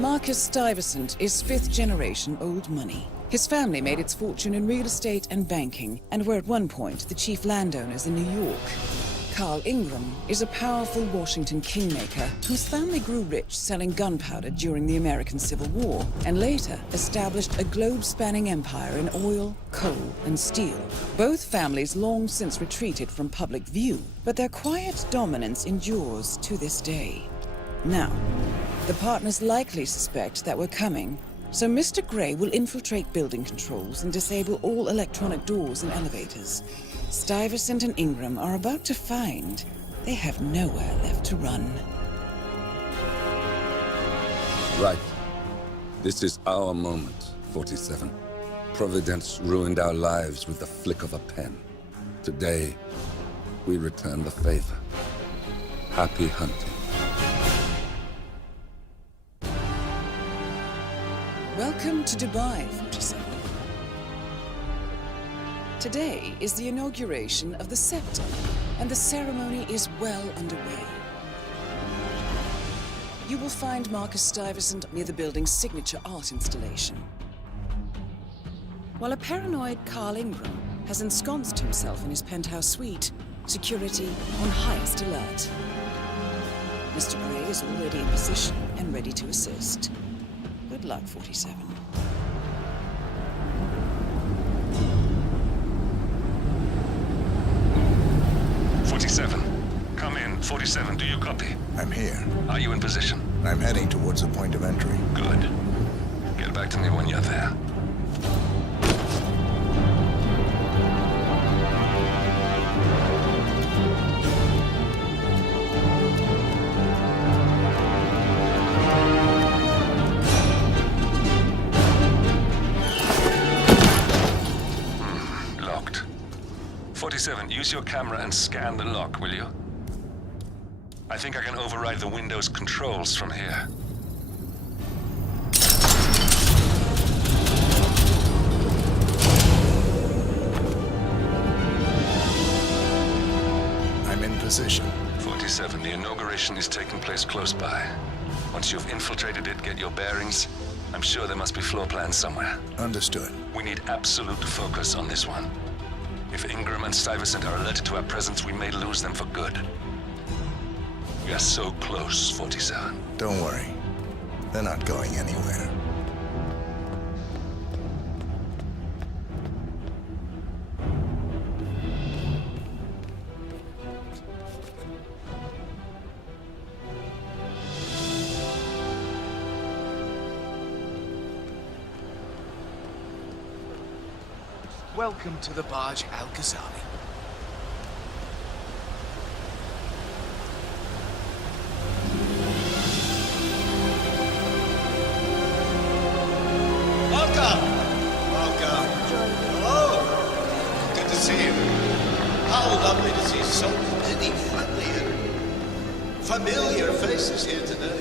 Marcus Stuyvesant is fifth-generation old money. His family made its fortune in real estate and banking, and were at one point the chief landowners in New York. Carl Ingram is a powerful Washington kingmaker whose family grew rich selling gunpowder during the American Civil War, and later established a globe-spanning empire in oil, coal, and steel. Both families long since retreated from public view, but their quiet dominance endures to this day. Now, the partners likely suspect that we're coming, so Mr. Grey will infiltrate building controls and disable all electronic doors and elevators. Stuyvesant and Ingram are about to find they have nowhere left to run. Right. This is our moment, 47. Providence ruined our lives with the flick of a pen. Today, we return the favor. Happy hunting. Welcome to Dubai, 47. Today is the inauguration of the scepter, and the ceremony is well underway. You will find Marcus Stuyvesant near the building's signature art installation, while a paranoid Carl Ingram has ensconced himself in his penthouse suite, security on highest alert. Mr. Grey is already in position and ready to assist. Good luck, 47. 47. Come in. 47, do you copy? I'm here. Are you in position? I'm heading towards the point of entry. Good. Get back to me when you're there. Locked. 47, use your camera and scan the lock, will you? I think I can override the Windows controls from here. I'm in position. 47, the inauguration is taking place close by. Once you've infiltrated it, get your bearings. I'm sure there must be floor plans somewhere. Understood. We need absolute focus on this one. If Ingram and Stuyvesant are alerted to our presence, we may lose them for good. We are so close, 47. Don't worry. They're not going anywhere. Welcome to the barge Al-Ghazali. Welcome! Welcome. Hello! Good to see you. How lovely to see so many familiar faces here today.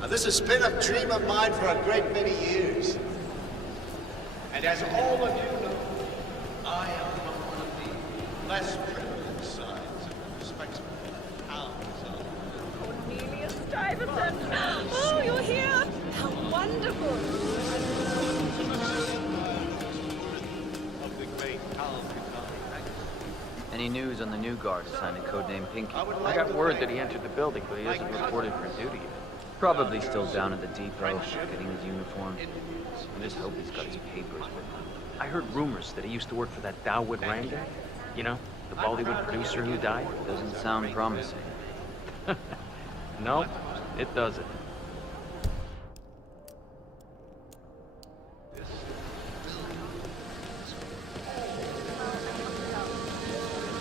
Now, this has been a dream of mine for a great many years. And as all of you know, I am from one of the less privileged sides of the respectable Al-Ghazali. Cornelius Stuyvesant! Oh, you're here! How wonderful! Of the great Al-Ghazali. Any news on the new guard assigned to codename Pinky? I got word that he entered the building, but he hasn't reported for duty yet. Probably still down at the depot, getting his uniform. I just hope he's got his papers with him. I heard rumors that he used to work for that Dawood Ranga. You know, the Bollywood producer who died. Doesn't sound promising. No, it doesn't.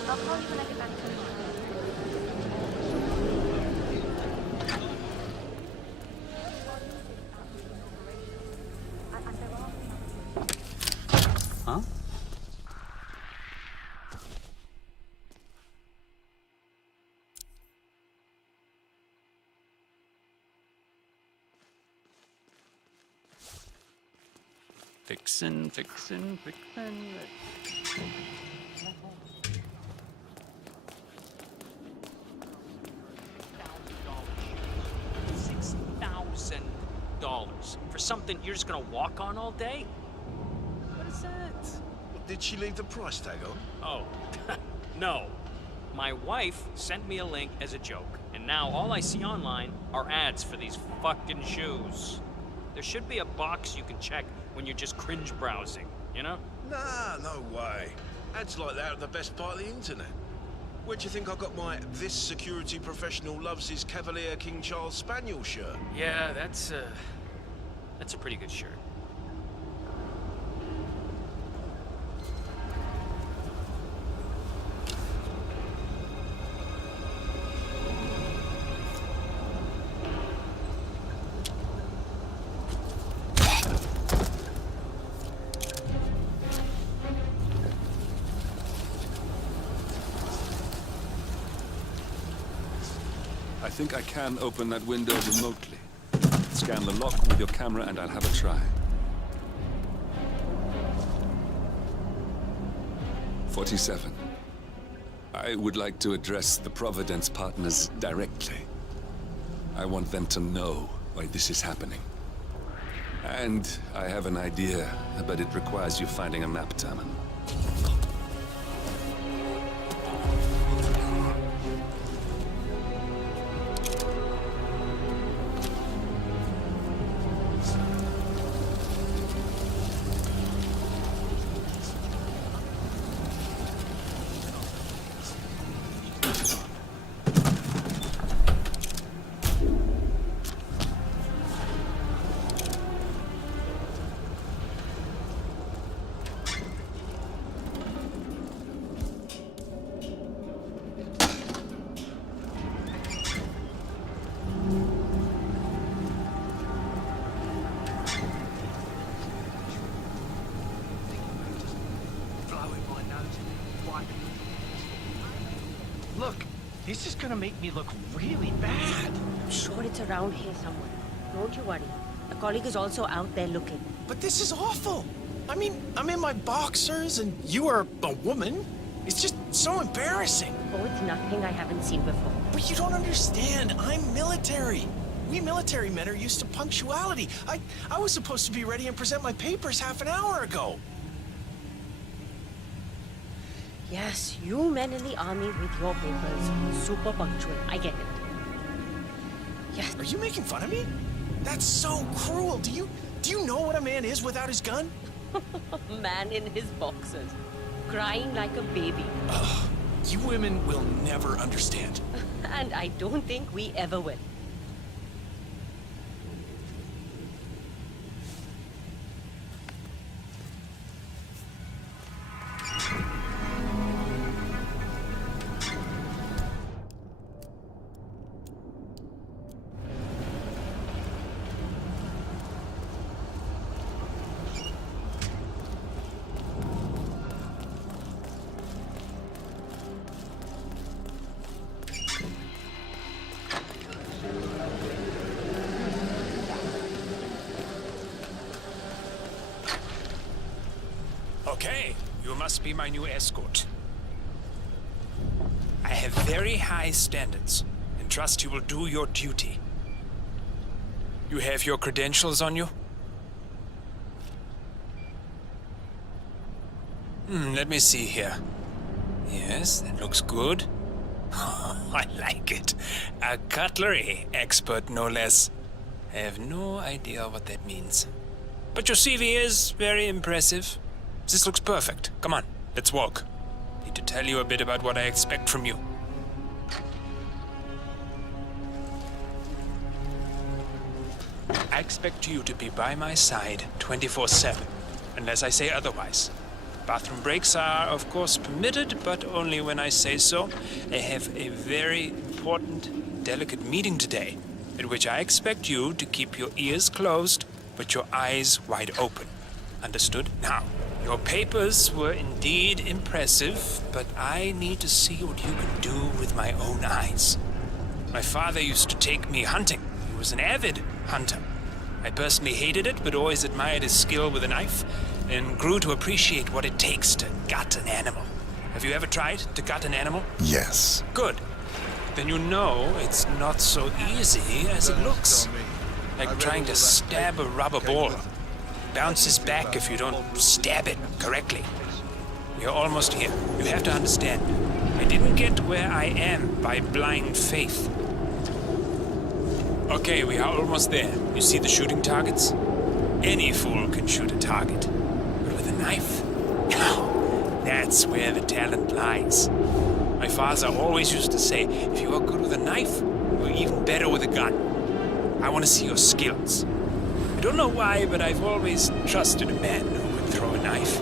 I'll call you when I get back to the Huh? Fixin'. for something you're just gonna walk on all day? What is that? Well, did she leave the price tag on? Oh, no. My wife sent me a link as a joke, and now all I see online are ads for these fucking shoes. There should be a box you can check when you're just cringe browsing, you know? Nah, no way. Ads like that are the best part of the internet. Where do you think I got my "This security professional loves his Cavalier King Charles Spaniel" shirt? Yeah, that's a pretty good shirt. I think I can open that window remotely. Scan the lock with your camera and I'll have a try. 47. I would like to address the Providence partners directly. I want them to know why this is happening. And I have an idea, but it requires you finding a map, Taman. Look, this is gonna make me look really bad. I'm sure it's around here somewhere. Don't you worry. A colleague is also out there looking. But this is awful. I mean, I'm in my boxers and you are a woman. It's just so embarrassing. Oh, it's nothing I haven't seen before. But you don't understand. I'm military. We military men are used to punctuality. I was supposed to be ready and present my papers half an hour ago. Yes, you men in the army with your papers. Super punctual. I get it. Yes. Are you making fun of me? That's so cruel. Do you know what a man is without his gun? Man in his boxers. Crying like a baby. Ugh, you women will never understand. And I don't think we ever will. Okay, you must be my new escort. I have very high standards, and trust you will do your duty. You have your credentials on you? Let me see here. Yes, that looks good. I like it. A cutlery expert, no less. I have no idea what that means. But your CV is very impressive. This looks perfect. Come on, let's walk. Need to tell you a bit about what I expect from you. I expect you to be by my side 24/7, unless I say otherwise. Bathroom breaks are, of course, permitted, but only when I say so. I have a very important, delicate meeting today, at which I expect you to keep your ears closed, but your eyes wide open. Understood? Now, your papers were indeed impressive, but I need to see what you can do with my own eyes. My father used to take me hunting. He was an avid hunter. I personally hated it, but always admired his skill with a knife, and grew to appreciate what it takes to gut an animal. Have you ever tried to gut an animal? Yes. Good. Then you know it's not so easy as it looks. Like trying to stab a rubber ball. Bounces back if you don't stab it correctly. We're almost here. You have to understand. I didn't get where I am by blind faith. Okay, we are almost there. You see the shooting targets? Any fool can shoot a target. But with a knife? Now, that's where the talent lies. My father always used to say, if you are good with a knife, you're even better with a gun. I want to see your skills. I don't know why, but I've always trusted a man who could throw a knife.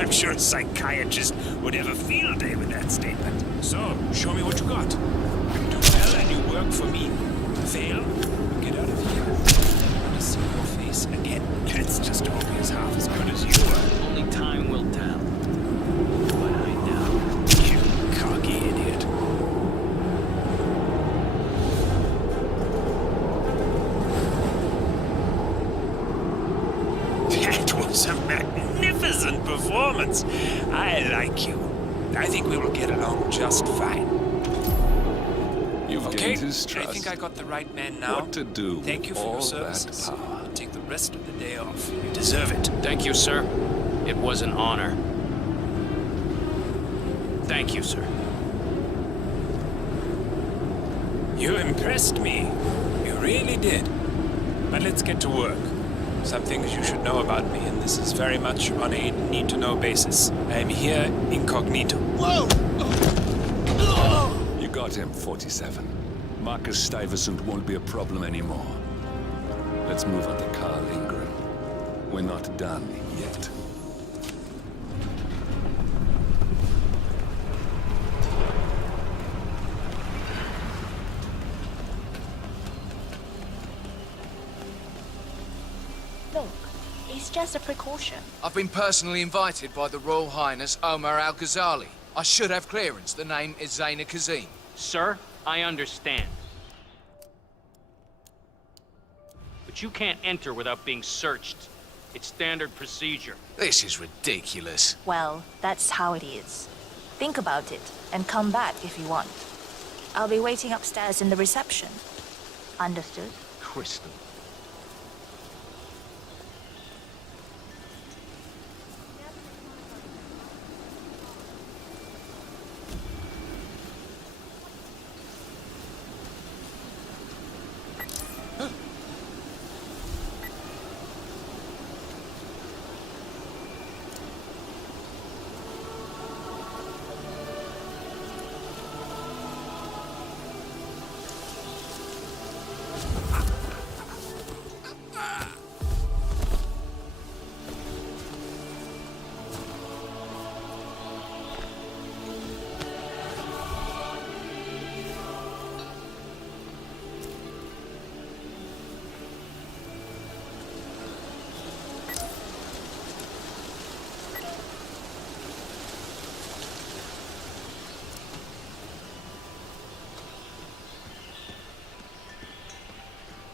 I'm sure a psychiatrist would have a field day with that statement. So, show me what you got. Do well and you work for me. Fail, get out of here. I want to see your face again. It's just always half as good as you are. Only time will tell. But I know. You cocky idiot. That was a magnificent performance. I like you. I think we will get along just fine. You've Okay, gained his trust. I think I got the right man now. What to do Thank you with for your all services. that power? I'll take the rest of the day off. You deserve it. Thank you, sir. It was an honor. Thank you, sir. You impressed me. You really did. But let's get to work. Some things you should know about me, and this is very much on a need-to-know basis. I am here incognito. Whoa! You got him, 47. Marcus Stuyvesant won't be a problem anymore. Let's move on to Carl Ingram. We're not done yet. Look, it's just a precaution. I've been personally invited by the Royal Highness Omar Al-Ghazali. I should have clearance. The name is Zaina Kazim. Sir, I understand. But you can't enter without being searched. It's standard procedure. This is ridiculous. Well, that's how it is. Think about it, and come back if you want. I'll be waiting upstairs in the reception. Understood? Crystal.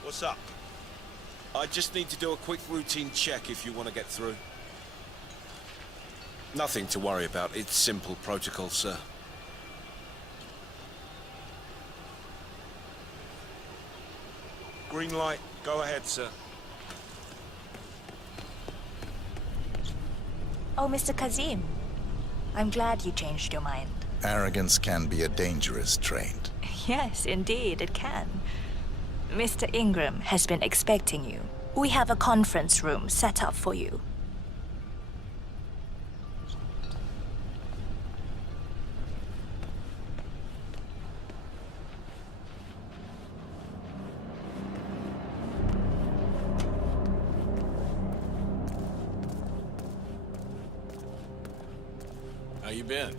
What's up? I just need to do a quick routine check if you want to get through. Nothing to worry about. It's simple protocol, sir. Green light. Go ahead, sir. Oh, Mr. Kazim. I'm glad you changed your mind. Arrogance can be a dangerous trait. Yes, indeed, it can. Mr. Ingram has been expecting you. We have a conference room set up for you. How you been?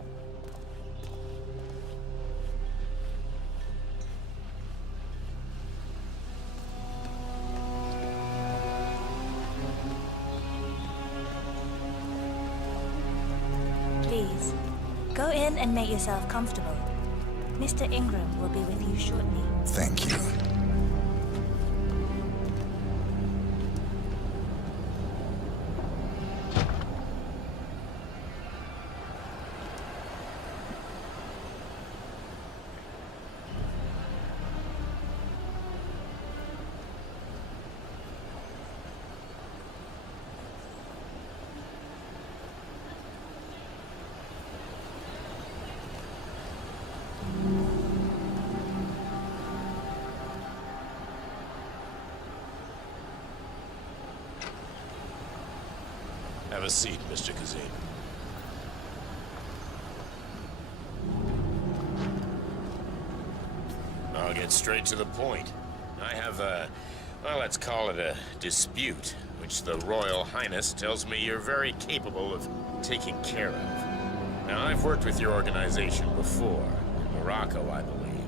Please, go in and make yourself comfortable. Mr. Ingram will be with you shortly. Thank you. Have a seat, Mr. Kazim. I'll get straight to the point. I have well, let's call it a dispute, which the Royal Highness tells me you're very capable of taking care of. Now, I've worked with your organization before, in Morocco, I believe,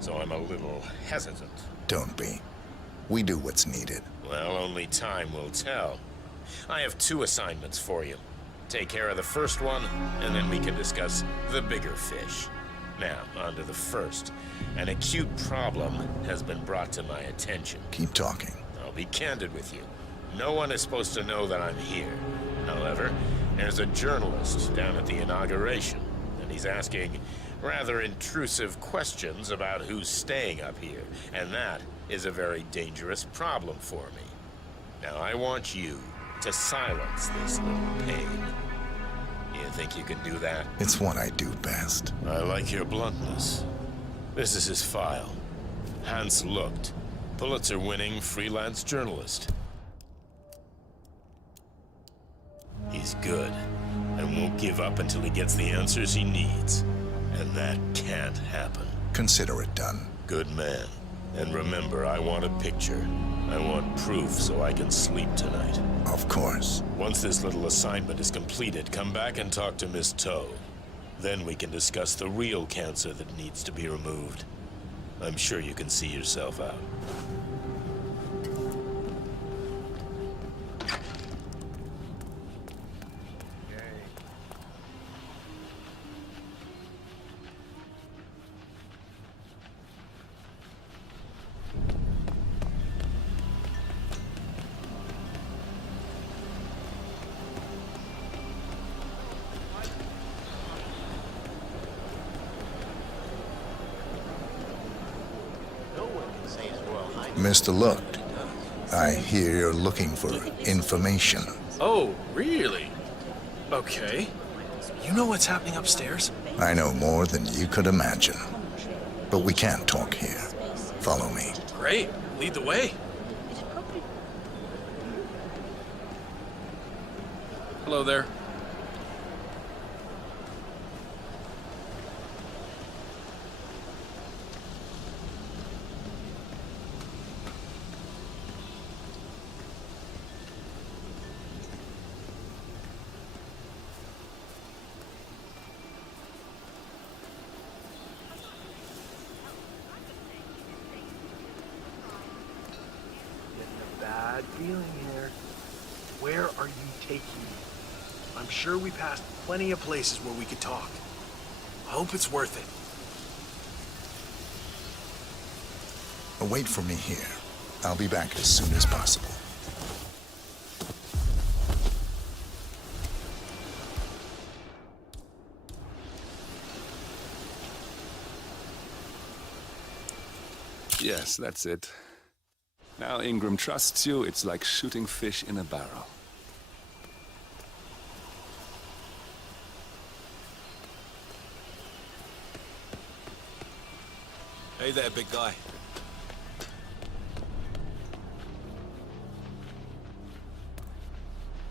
so I'm a little hesitant. Don't be. We do what's needed. Well, only time will tell. I have 2 assignments for you. Take care of the first one, and then we can discuss the bigger fish. Now, on to the first. An acute problem has been brought to my attention. Keep talking. I'll be candid with you. No one is supposed to know that I'm here. However, there's a journalist down at the inauguration, and he's asking rather intrusive questions about who's staying up here, and that is a very dangerous problem for me. Now, I want you to silence this little pain. You think you can do that? It's what I do best. I like your bluntness. This is his file. Hans Lucht, Pulitzer-winning freelance journalist. He's good, and won't give up until he gets the answers he needs. And that can't happen. Consider it done. Good man. And remember, I want a picture. I want proof so I can sleep tonight. Of course. Once this little assignment is completed, come back and talk to Miss Toe. Then we can discuss the real cancer that needs to be removed. I'm sure you can see yourself out. Mr. Lucht, I hear you're looking for information. Oh, really? Okay. You know what's happening upstairs? I know more than you could imagine. But we can't talk here. Follow me. Great. Lead the way. Hello there. Bad feeling here. Where are you taking me? I'm sure we passed plenty of places where we could talk. I hope it's worth it. Wait for me here. I'll be back as soon as possible. Yes, that's it. Now Ingram trusts you, it's like shooting fish in a barrel. Hey there, big guy.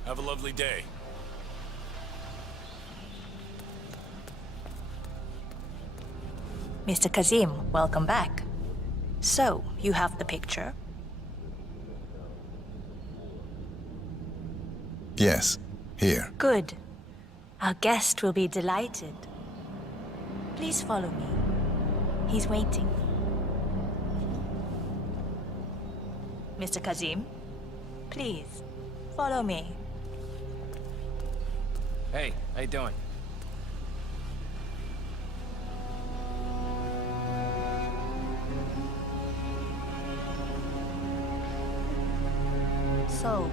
Have a lovely day. Mr. Kazim, welcome back. So, you have the picture? Yes, here. Good. Our guest will be delighted. Please follow me. He's waiting. Mr. Kazim, please, follow me. Hey, how you doing? So,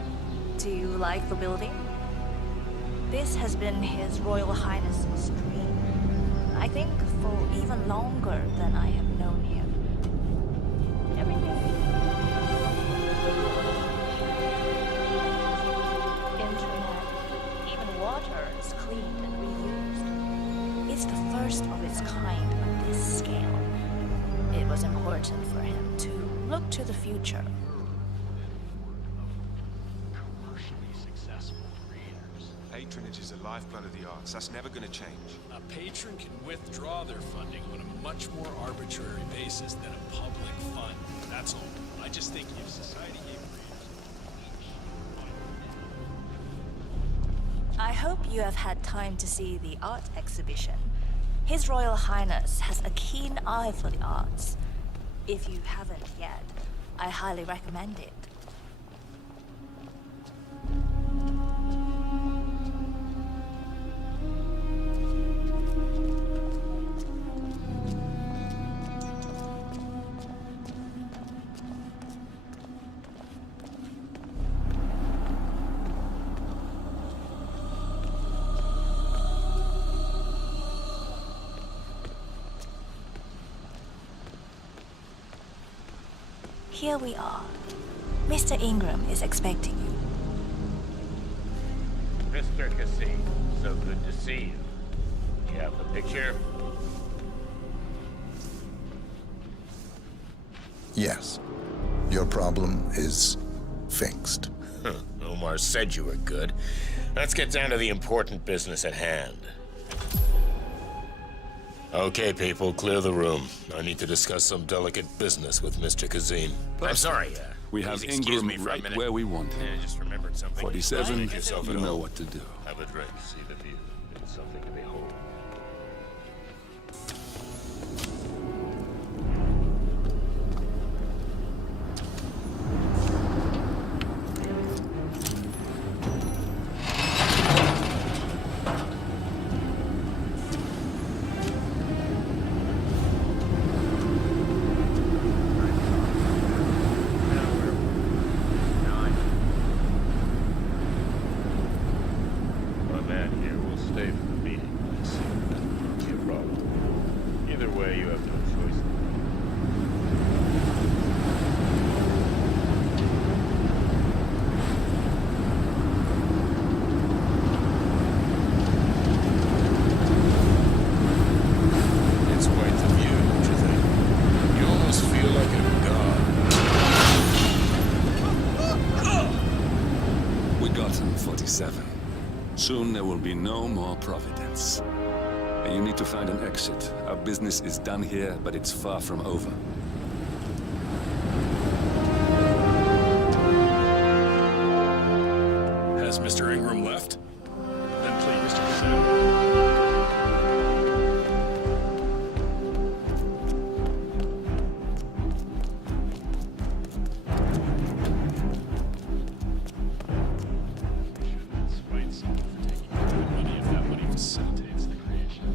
do you like the building? This has been His Royal Highness's dream. I think for even longer than I have known him. Every day. Internet, even water is cleaned and reused. It's the first of its kind on this scale. It was important for him to look to the future. Commercially successful creators. Patronage is the lifeblood of the arts. That's never gonna change. A patron can withdraw their funding on a much more arbitrary basis than a public fund. That's all. I just think if society gave I hope you have had time to see the art exhibition. His Royal Highness has a keen eye for the arts. If you haven't yet, I highly recommend it. Here we are. Mr. Ingram is expecting you. Mr. Cassie, so good to see you. You have the picture? Yes. Your problem is fixed. Omar said you were good. Let's get down to the important business at hand. Okay, people, clear the room. I need to discuss some delicate business with Mr. Kazim. I'm sorry, we have please excuse Ingram me for a right minute. where we want him. I just remembered something. 47, Make yourself you at know home. what to do. Have a drink, see the view. It's something to behold. My man here will stay for the meeting. I see that won't be a problem. Either way, you have no choice. It's quite the view, don't you think? You almost feel like a god. We got him, 47. Soon there will be no more Providence. And you need to find an exit. Our business is done here, but it's far from over. Has Mr. Ingram left? Then please, Mr. Kazim. Spite someone for taking good money if that money facilitates the creation.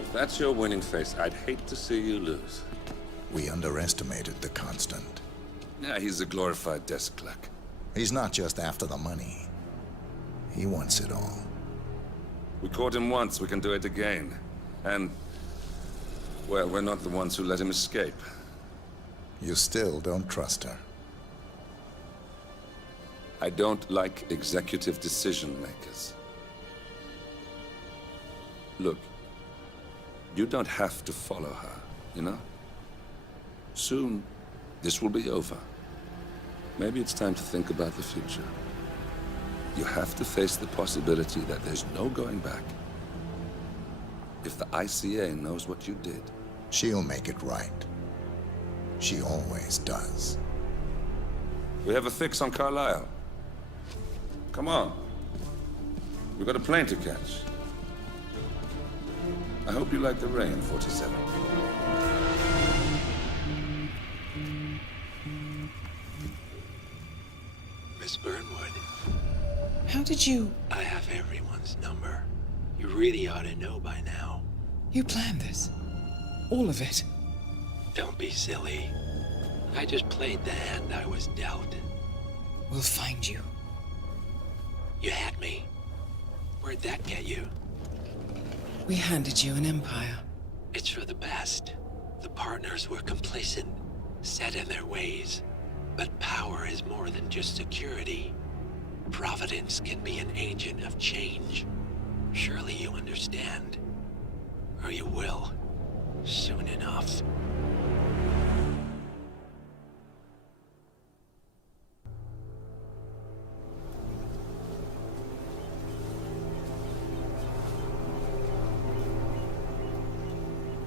If that's your winning face, I'd hate to see you lose. We underestimated the Constant. Yeah, he's a glorified desk clerk. He's not just after the money. He wants it all. We caught him once, we can do it again. And, well, we're not the ones who let him escape. You still don't trust her. I don't like executive decision makers. Look, you don't have to follow her, you know? Soon, this will be over. Maybe it's time to think about the future. You have to face the possibility that there's no going back. If the ICA knows what you did, she'll make it right. She always does. We have a fix on Carlisle. Come on. We've got a plane to catch. I hope you like the rain, 47. How did you... I have everyone's number. You really ought to know by now. You planned this? All of it? Don't be silly. I just played the hand I was dealt. We'll find you. You had me. Where'd that get you? We handed you an empire. It's for the best. The partners were complacent, set in their ways. But power is more than just security. Providence can be an agent of change. Surely you understand. Or you will. Soon enough.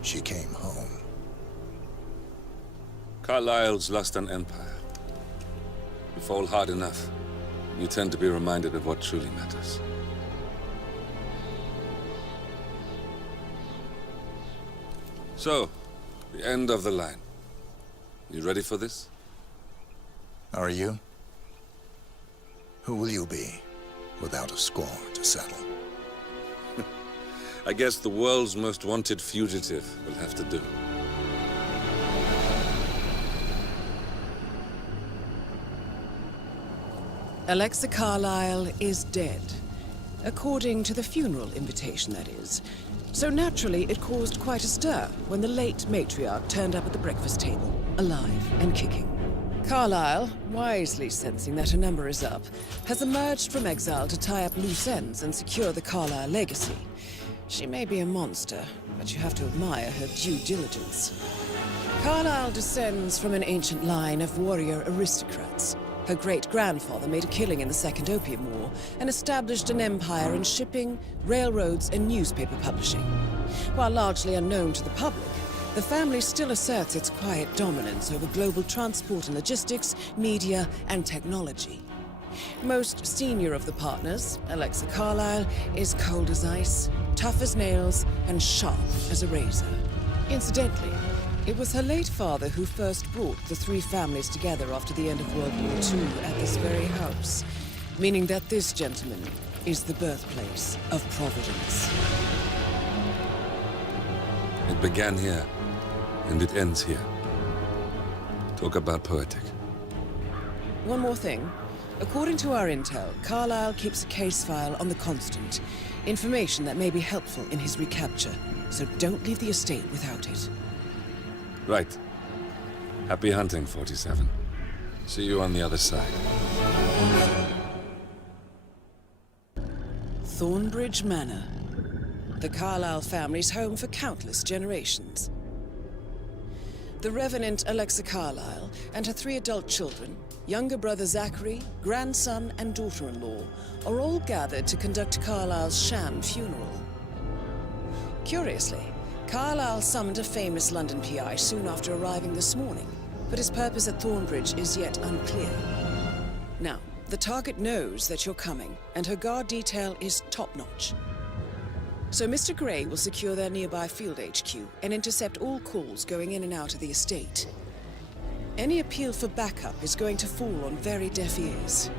She came home. Carlyle's lost an empire. You fall hard enough, you tend to be reminded of what truly matters. So, the end of the line. You ready for this? Are you? Who will you be, without a score to settle? I guess the world's most wanted fugitive will have to do. Alexa Carlyle is dead. According to the funeral invitation, that is. So naturally, it caused quite a stir when the late matriarch turned up at the breakfast table, alive and kicking. Carlyle, wisely sensing that her number is up, has emerged from exile to tie up loose ends and secure the Carlyle legacy. She may be a monster, but you have to admire her due diligence. Carlyle descends from an ancient line of warrior aristocrats. Her great-grandfather made a killing in the Second Opium War and established an empire in shipping, railroads, and newspaper publishing. While largely unknown to the public, the family still asserts its quiet dominance over global transport and logistics, media, and technology. Most senior of the partners, Alexa Carlyle, is cold as ice, tough as nails, and sharp as a razor. Incidentally, it was her late father who first brought the three families together after the end of World War II at this very house, meaning that this gentleman is the birthplace of Providence. It began here, and it ends here. Talk about poetic. One more thing. According to our intel, Carlyle keeps a case file on the Constant. Information that may be helpful in his recapture, so don't leave the estate without it. Right. Happy hunting, 47. See you on the other side. Thornbridge Manor. The Carlyle family's home for countless generations. The Revenant Alexa Carlyle and her 3 adult children, younger brother Zachary, grandson, and daughter-in-law, are all gathered to conduct Carlyle's sham funeral. Curiously, Carlyle summoned a famous London PI soon after arriving this morning, but his purpose at Thornbridge is yet unclear. Now, the target knows that you're coming, and her guard detail is top-notch. So Mr. Gray will secure their nearby field HQ and intercept all calls going in and out of the estate. Any appeal for backup is going to fall on very deaf ears.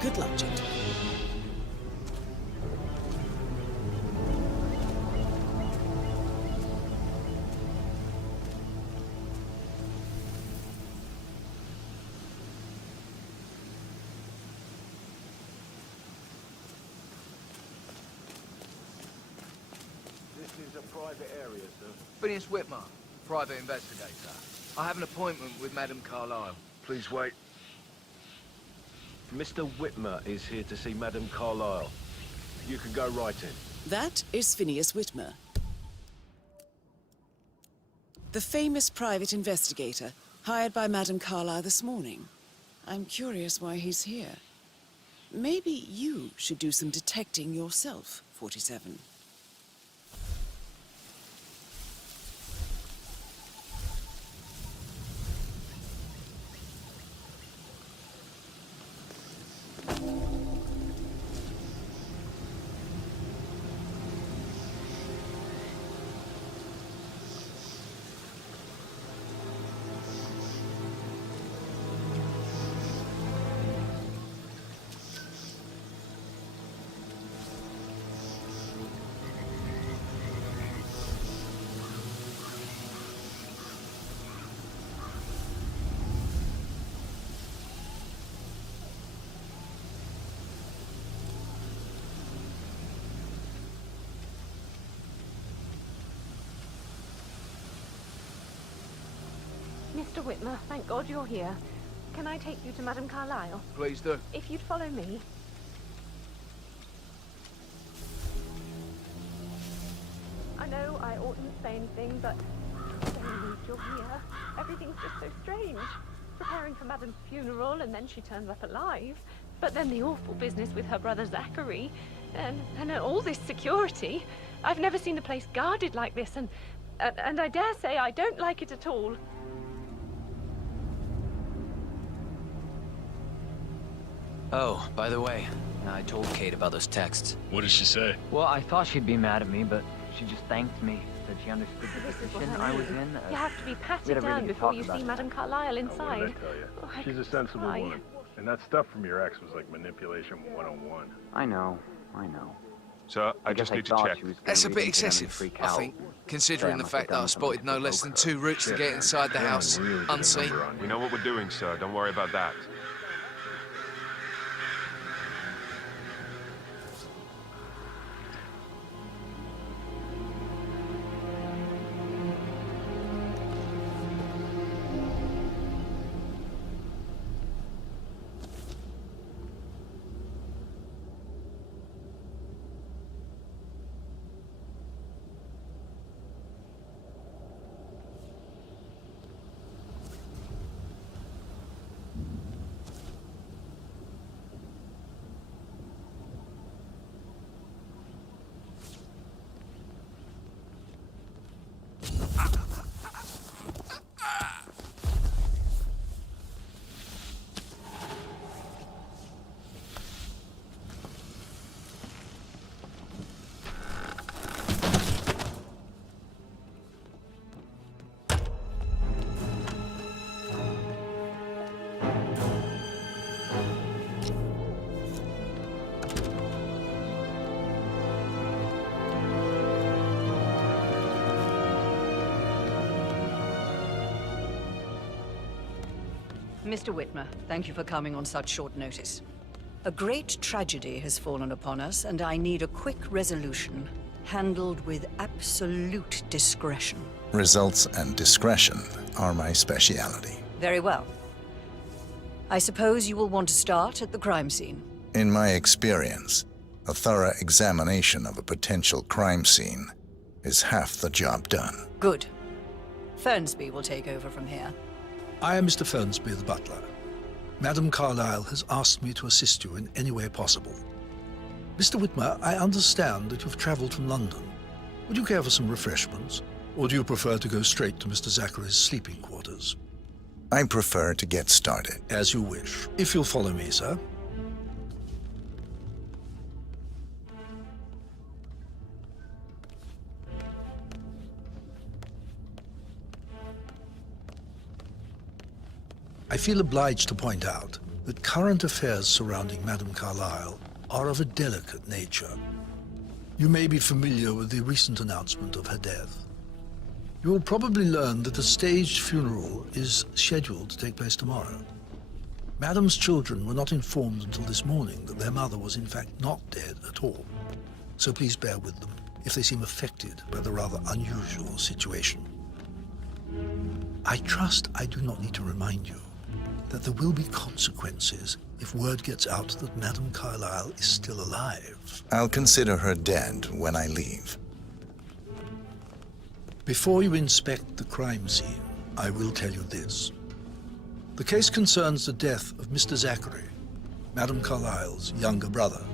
Good luck, gentlemen. This is a private area, sir. Phineas Whitmer, private investigator. I have an appointment with Madame Carlyle. Please wait. Mr. Whitmer is here to see Madame Carlyle. You can go right in. That is Phineas Whitmer, the famous private investigator hired by Madame Carlyle this morning. I'm curious why he's here. Maybe you should do some detecting yourself, 47. Mr. Whitmer, thank God you're here. Can I take you to Madame Carlyle? Please do. If you'd follow me. I know I oughtn't say anything, but I'm so relieved you're here. Everything's just so strange. Preparing for Madame's funeral, and then she turns up alive. But then the awful business with her brother Zachary, and all this security. I've never seen the place guarded like this, and I dare say I don't like it at all. Oh, by the way, I told Kate about those texts. What did she say? Well, I thought she'd be mad at me, but she just thanked me. Said she understood This the is what position I I was mean. in. You have to be we patted had a really down good before talk you about see it. Madame Carlyle What did inside. I tell you? Oh, I She's a could sensible cry. woman. And that stuff from your ex was like manipulation 101. I know. Sir, I just need to check. That's a bit excessive, I think, considering the fact that I spotted no less than 2 routes to get inside the house unseen. We know what we're doing, sir. Don't worry about that. Mr. Whitmer, thank you for coming on such short notice. A great tragedy has fallen upon us, and I need a quick resolution, handled with absolute discretion. Results and discretion are my speciality. Very well. I suppose you will want to start at the crime scene. In my experience, a thorough examination of a potential crime scene is half the job done. Good. Fernsby will take over from here. I am Mr. Fernsby, the butler. Madame Carlyle has asked me to assist you in any way possible. Mr. Whitmer, I understand that you've traveled from London. Would you care for some refreshments? Or do you prefer to go straight to Mr. Zachary's sleeping quarters? I prefer to get started. As you wish. If you'll follow me, sir. I feel obliged to point out that current affairs surrounding Madame Carlyle are of a delicate nature. You may be familiar with the recent announcement of her death. You will probably learn that a staged funeral is scheduled to take place tomorrow. Madame's children were not informed until this morning that their mother was in fact not dead at all. So please bear with them if they seem affected by the rather unusual situation. I trust I do not need to remind you that there will be consequences if word gets out that Madame Carlyle is still alive. I'll consider her dead when I leave. Before you inspect the crime scene, I will tell you this. The case concerns the death of Mr. Zachary, Madame Carlyle's younger brother.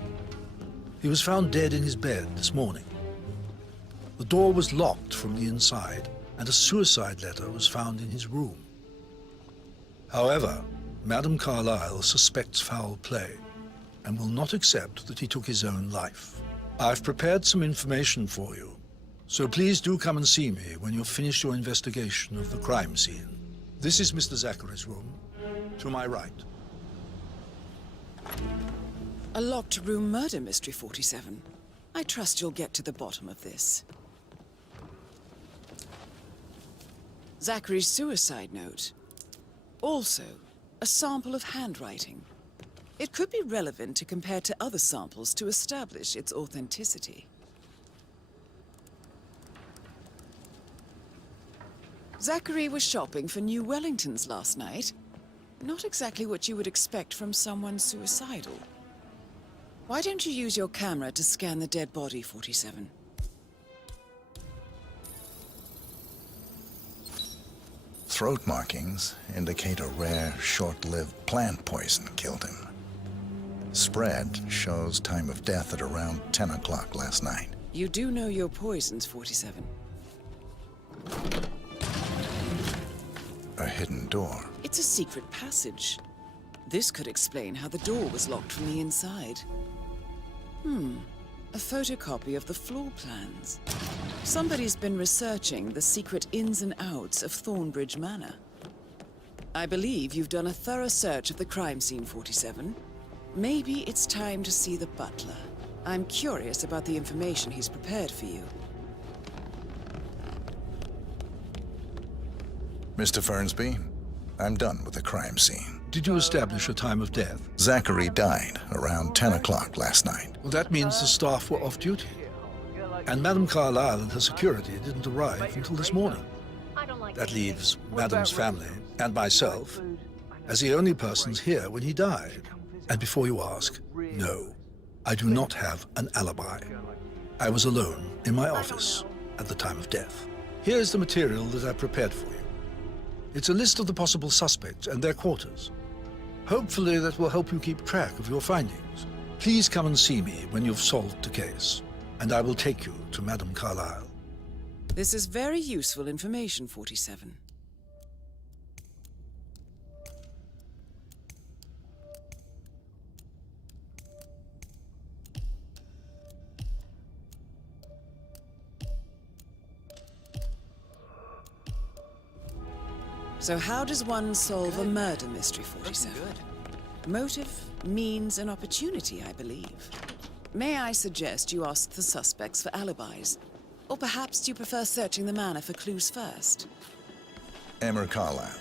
He was found dead in his bed this morning. The door was locked from the inside, and a suicide letter was found in his room. However, Madame Carlyle suspects foul play and will not accept that he took his own life. I've prepared some information for you, so please do come and see me when you've finished your investigation of the crime scene. This is Mr. Zachary's room, to my right. A locked room murder mystery, 47. I trust you'll get to the bottom of this. Zachary's suicide note. Also, a sample of handwriting. It could be relevant to compare to other samples to establish its authenticity. Zachary was shopping for new Wellingtons last night. Not exactly what you would expect from someone suicidal. Why don't you use your camera to scan the dead body, 47? Throat markings indicate a rare, short-lived plant poison killed him. Spread shows time of death at around 10 o'clock last night. You do know your poisons, 47. A hidden door. It's a secret passage. This could explain how the door was locked from the inside. A photocopy of the floor plans. Somebody's been researching the secret ins and outs of Thornbridge Manor. I believe you've done a thorough search of the crime scene, 47. Maybe it's time to see the butler. I'm curious about the information he's prepared for you. Mr. Fernsby, I'm done with the crime scene. Did you establish a time of death? Zachary died around 10 o'clock last night. Well, that means the staff were off duty. And Madame Carlyle and her security didn't arrive until this morning. That leaves Madame's family and myself as the only persons here when he died. And before you ask, no, I do not have an alibi. I was alone in my office at the time of death. Here's the material that I prepared for you. It's a list of the possible suspects and their quarters. Hopefully that will help you keep track of your findings. Please come and see me when you've solved the case, and I will take you to Madame Carlyle. This is very useful information, 47. So how does one solve a murder mystery, 47? Motive, means, and opportunity, I believe. May I suggest you ask the suspects for alibis? Or perhaps do you prefer searching the manor for clues first? Emma Carlyle,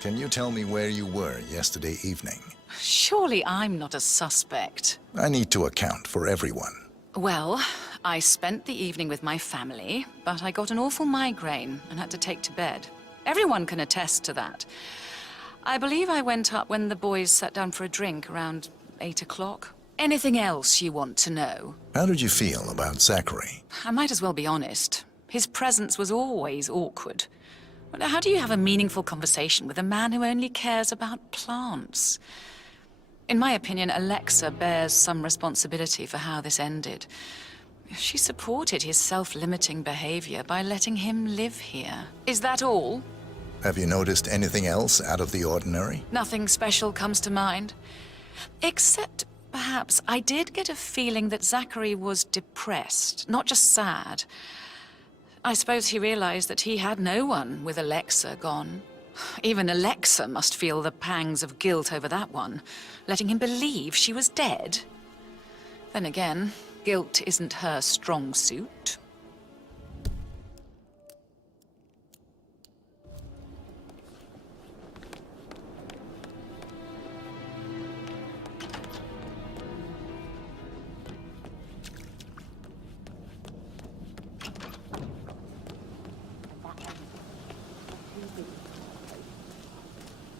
can you tell me where you were yesterday evening? Surely I'm not a suspect. I need to account for everyone. Well, I spent the evening with my family, but I got an awful migraine and had to take to bed. Everyone can attest to that. I believe I went up when the boys sat down for a drink around 8 o'clock. Anything else you want to know? How did you feel about Zachary? I might as well be honest. His presence was always awkward. But how do you have a meaningful conversation with a man who only cares about plants? In my opinion, Alexa bears some responsibility for how this ended. She supported his self-limiting behavior by letting him live here. Is that all? Have you noticed anything else out of the ordinary? Nothing special comes to mind. Except, perhaps, I did get a feeling that Zachary was depressed, not just sad. I suppose he realized that he had no one with Alexa gone. Even Alexa must feel the pangs of guilt over that one, letting him believe she was dead. Then again, guilt isn't her strong suit.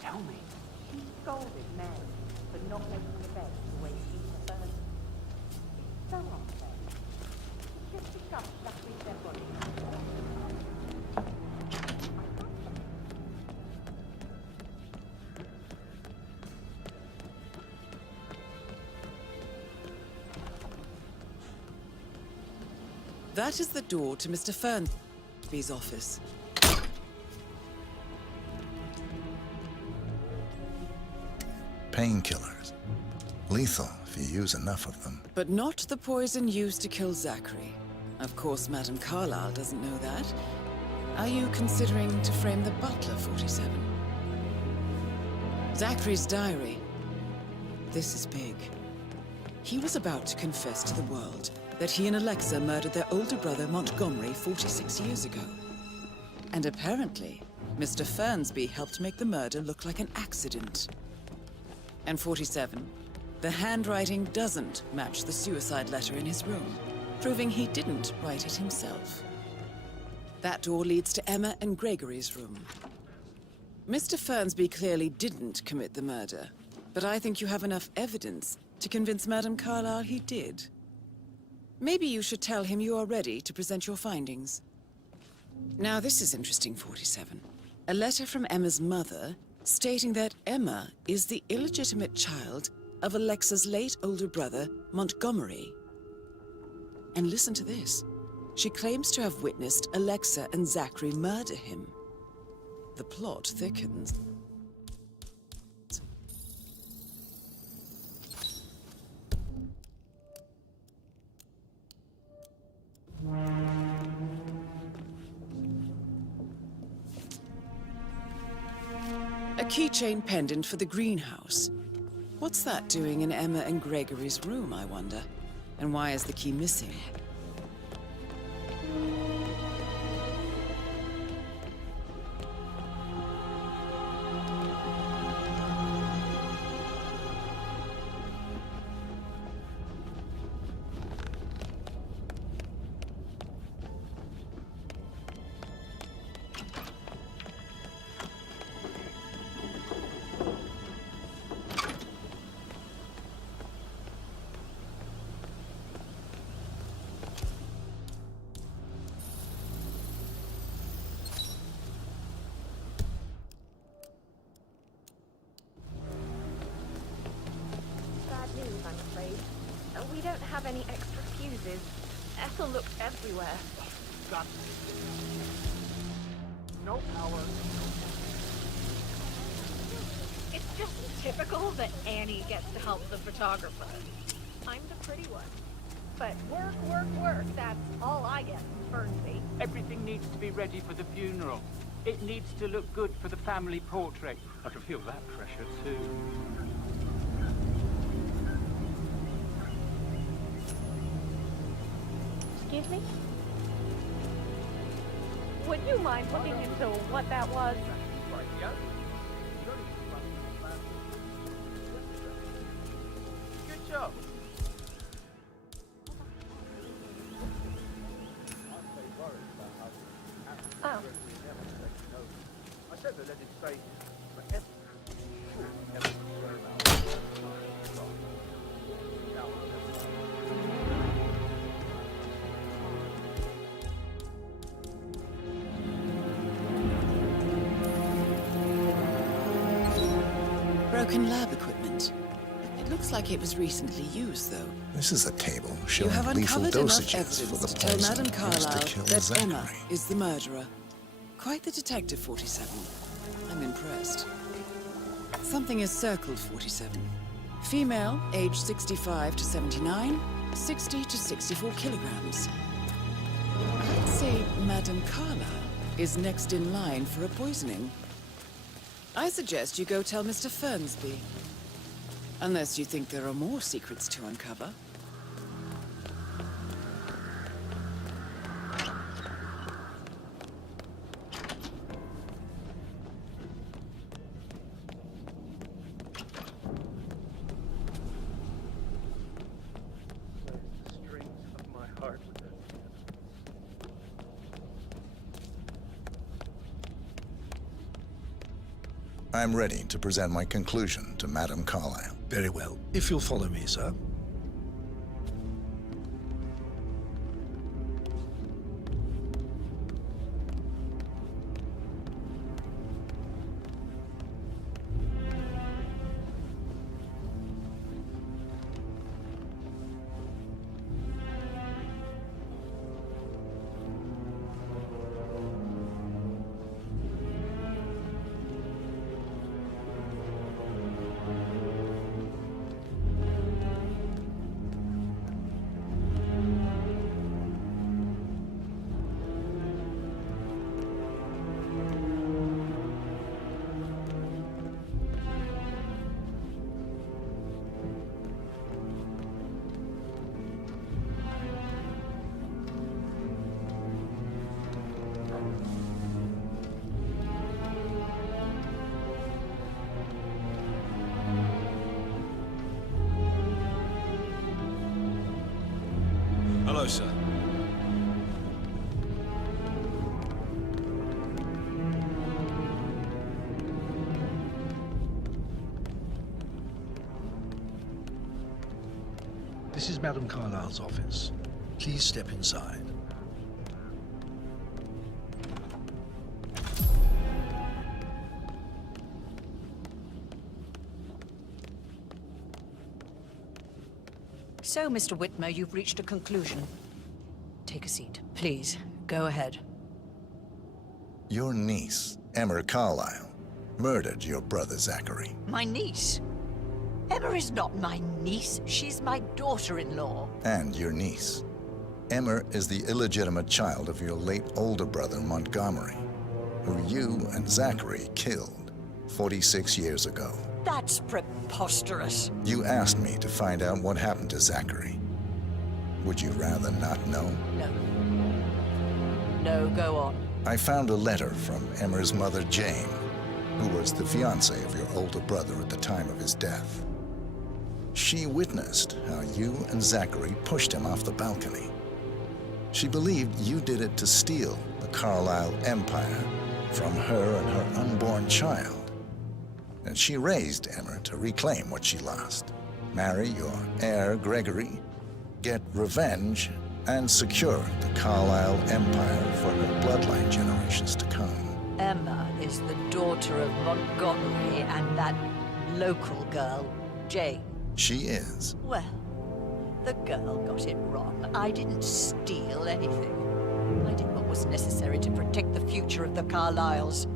Tell me. He scolded Mary for not making the bed the way she preferred. It's so unfair. Just discuss Zachary's dead body. That is the door to Mr. Fernsby's office. Painkillers. Lethal if you use enough of them. But not the poison used to kill Zachary. Of course, Madame Carlyle doesn't know that. Are you considering to frame the butler, 47? Zachary's diary. This is big. He was about to confess to the world that he and Alexa murdered their older brother Montgomery 46 years ago. And apparently, Mr. Fernsby helped make the murder look like an accident. And 47, the handwriting doesn't match the suicide letter in his room, proving he didn't write it himself. That door leads to Emma and Gregory's room. Mr. Fernsby clearly didn't commit the murder, but I think you have enough evidence to convince Madame Carlyle he did. Maybe you should tell him you are ready to present your findings. Now this is interesting, 47. A letter from Emma's mother stating that Emma is the illegitimate child of Alexa's late older brother, Montgomery. And listen to this. She claims to have witnessed Alexa and Zachary murder him. The plot thickens. A keychain pendant for the greenhouse. What's that doing in Emma and Gregory's room, I wonder? And why is the key missing? I'm afraid. We don't have any extra fuses. Ethel looked everywhere. Got no power. It's just typical that Annie gets to help the photographer. I'm the pretty one. But work, work, work. That's all I get from Fernsby. Everything needs to be ready for the funeral. It needs to look good for the family portrait. I can feel that pressure too. Excuse me? Would you mind looking into what that was? Good job. Oh. I said to let it stay forever. Broken lab equipment. It looks like it was recently used, though. This is a table You showing have lethal uncovered enough dosages for the evidence to tell poison Madame used to Carlyle kill that Zachary. Emma is the murderer. Quite the detective, 47. I'm impressed. Something is circled, 47. Female, age 65 to 79, 60 to 64 kilograms. I'd say Madame Carlyle is next in line for a poisoning. I suggest you go tell Mr. Fernsby. Unless you think there are more secrets to uncover. I'm ready to present my conclusion to Madame Carlyle. Very well. If you'll follow me, sir. This is Madame Carlyle's office. Please step inside. So, Mr. Whitmer, you've reached a conclusion. Take a seat. Please, go ahead. Your niece, Emma Carlyle, murdered your brother Zachary. My niece? Emma is not my niece. She's my daughter-in-law. And your niece. Emma is the illegitimate child of your late older brother Montgomery, who you and Zachary killed 46 years ago. That's preposterous. You asked me to find out what happened to Zachary. Would you rather not know? No. No, go on. I found a letter from Emma's mother, Jane, who was the fiancée of your older brother at the time of his death. She witnessed how you and Zachary pushed him off the balcony. She believed you did it to steal the Carlyle empire from her and her unborn child. And she raised Emma to reclaim what she lost. Marry your heir, Gregory, get revenge, and secure the Carlyle empire for her bloodline generations to come. Emma is the daughter of Montgomery and that local girl, Jane. She is. Well, the girl got it wrong. I didn't steal anything. I did what was necessary to protect the future of the Carlyles.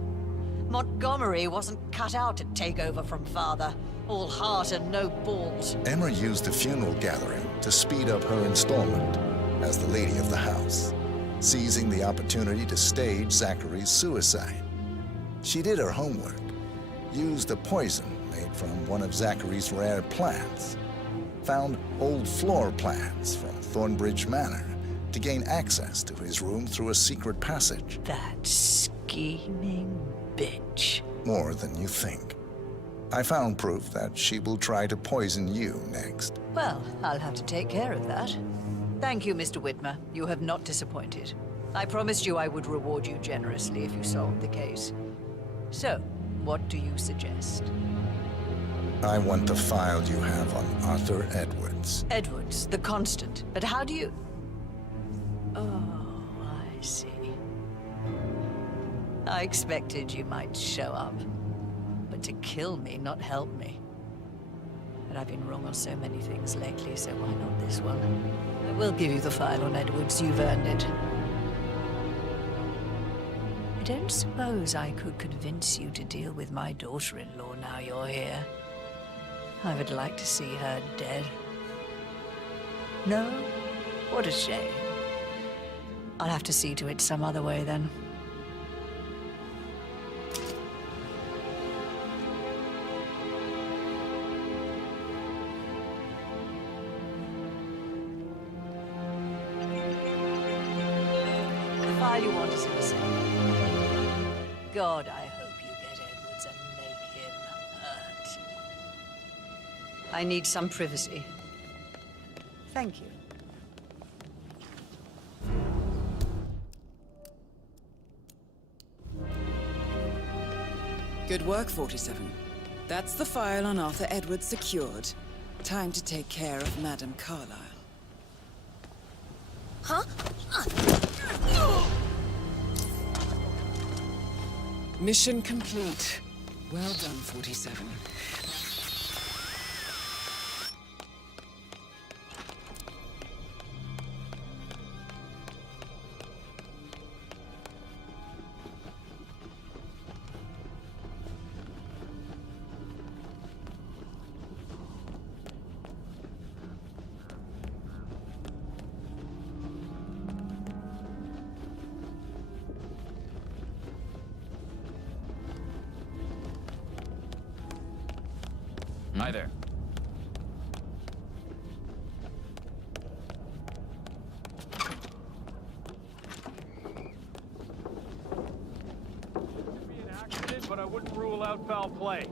Montgomery wasn't cut out to take over from father. All heart and no balls. Emma used the funeral gathering to speed up her installment as the lady of the house, seizing the opportunity to stage Zachary's suicide. She did her homework, used a poison made from one of Zachary's rare plants, found old floor plans from Thornbridge Manor to gain access to his room through a secret passage. That scheming bitch. More than you think. I found proof that she will try to poison you next. Well, I'll have to take care of that. Thank you, Mr. Whitmer. You have not disappointed. I promised you I would reward you generously if you solved the case. So, what do you suggest? I want the file you have on Arthur Edwards. Edwards, the Constant. But how do you... Oh, I see. I expected you might show up. But to kill me, not help me. But I've been wrong on so many things lately, so why not this one? I will give you the file on Edwards. You've earned it. I don't suppose I could convince you to deal with my daughter-in-law now you're here. I would like to see her dead. No? What a shame. I'll have to see to it some other way then. The file you want is in the safe. God, I hope you get Edwards and make him hurt. I need some privacy. Thank you. Good work, 47. That's the file on Arthur Edwards secured. Time to take care of Madame Carlyle. Huh? Mission complete. Well done, 47. Hi there. Could be an accident, but I wouldn't rule out foul play.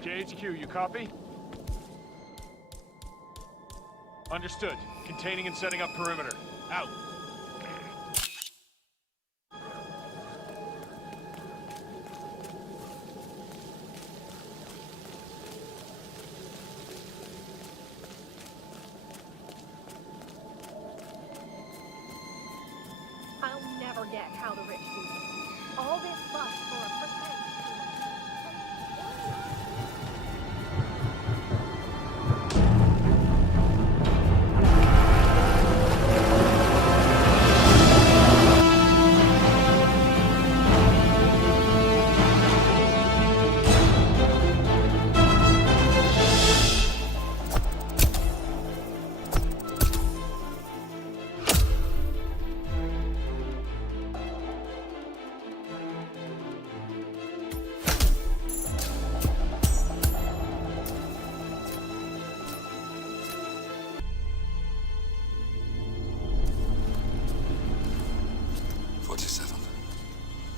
JHQ, you copy? Understood. Containing and setting up perimeter. Out. forget how the rich do it. All this fuss for a pretend.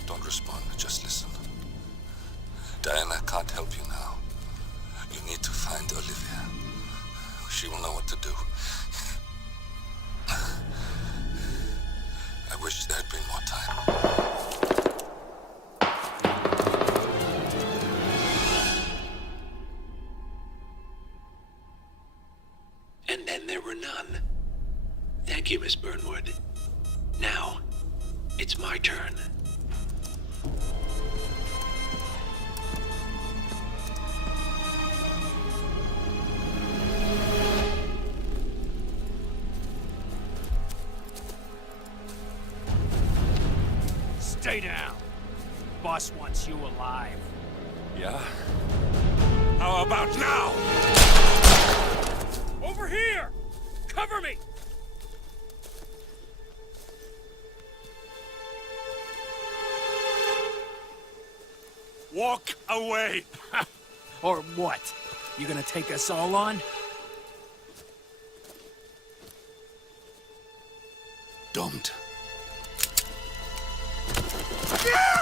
Don't respond, just listen. Diana can't help you now. You need to find Olivia. She will know what to do. I wish there had been more time. And then there were none. Thank you, Miss Burnwood. Now, it's my turn. Stay down. Boss wants you alive. Yeah? How about now? Over here! Cover me! Walk away! Or what? You gonna take us all on? Don't.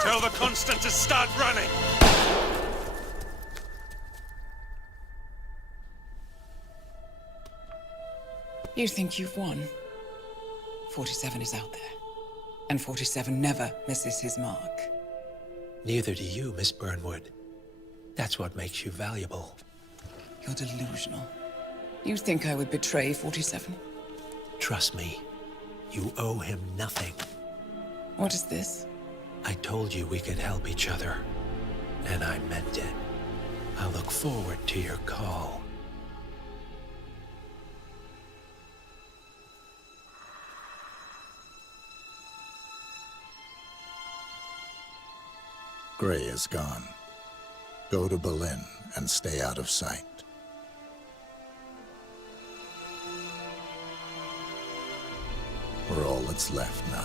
Tell the Constant to start running! You think you've won? 47 is out there. And 47 never misses his mark. Neither do you, Miss Burnwood. That's what makes you valuable. You're delusional. You think I would betray 47? Trust me, you owe him nothing. What is this? I told you we could help each other, and I meant it. I look forward to your call. Gray is gone. Go to Berlin and stay out of sight. We're all that's left now.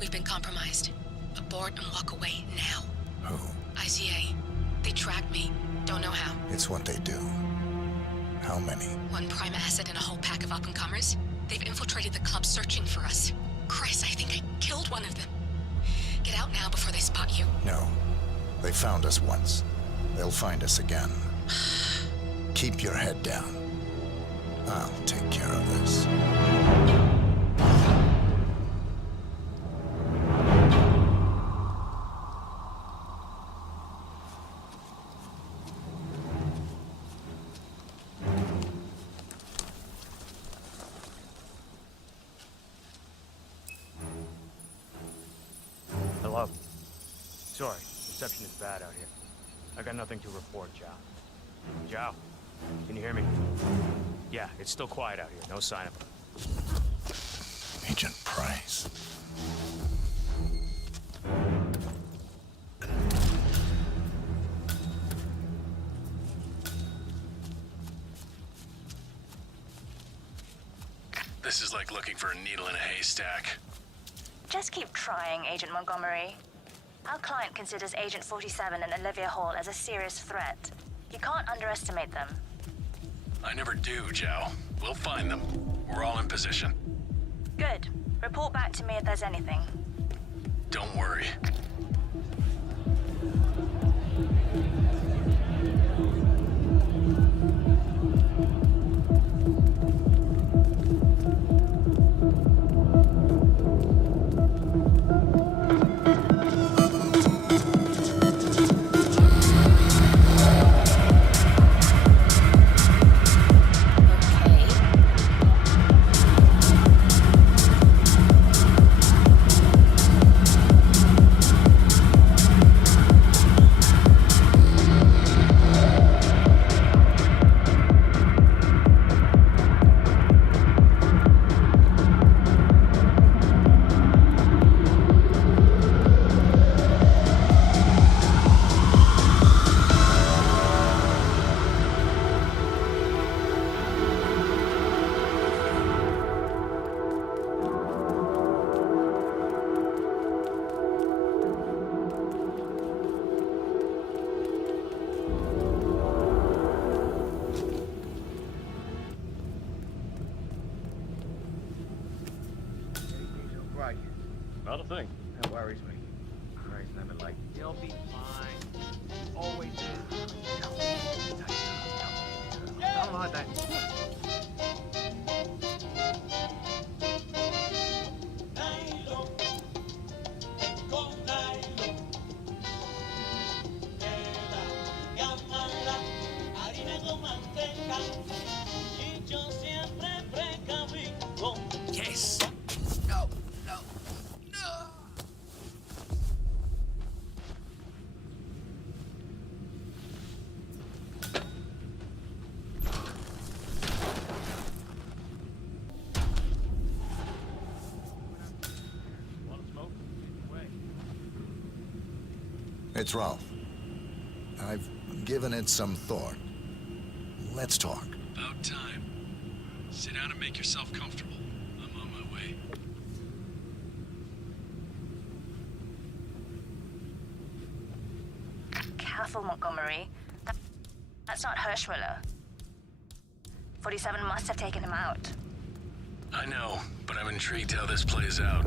We've been compromised. Abort and walk away now. Who? ICA. They tracked me. Don't know how. It's what they do. How many? One prime asset and a whole pack of up-and-comers. They've infiltrated the club searching for us. Christ, I think I killed one of them. Get out now before they spot you. No. They found us once. They'll find us again. Keep your head down. I'll take care of this. Hello. Sorry, reception is bad out here. I got nothing to report, Chow. Joe, can you hear me? Yeah, it's still quiet out here. No sign of him. Agent Price. This is like looking for a needle in a haystack. Just keep trying, Agent Montgomery. Our client considers Agent 47 and Olivia Hall as a serious threat. You can't underestimate them. I never do, Joe. We'll find them. We're all in position. Good. Report back to me if there's anything. Don't worry. Not a thing. That worries me. Christ, I've been like, you'll be fine. Always is. Don't like that. Yes. It's Ralph. I've given it some thought. Let's talk. About time. Sit down and make yourself comfortable. I'm on my way. Careful, Montgomery. That's not Hirschmuller. 47 must have taken him out. I know, but I'm intrigued how this plays out.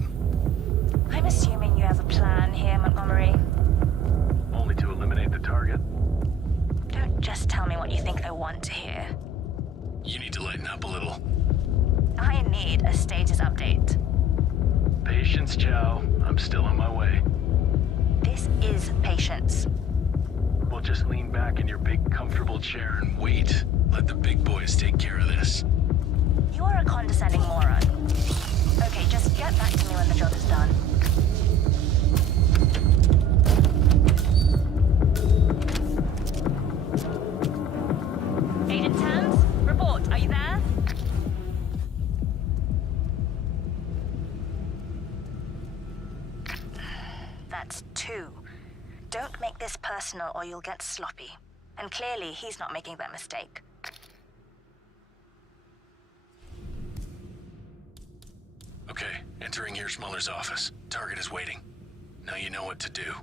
I'm assuming you have a plan here, Montgomery. Only to eliminate the target? Don't just tell me what you think I want to hear. You need to lighten up a little. I need a status update. Patience, Chow. I'm still on my way. This is patience. Well, just lean back in your big, comfortable chair and wait. Let the big boys take care of this. You are a condescending moron. Okay, just get back to me when the job is done. Agent Thames, report. Are you there? That's two. Don't make this personal or you'll get sloppy. And clearly, he's not making that mistake. Okay, entering Hirschmuller's office. Target is waiting. Now you know what to do.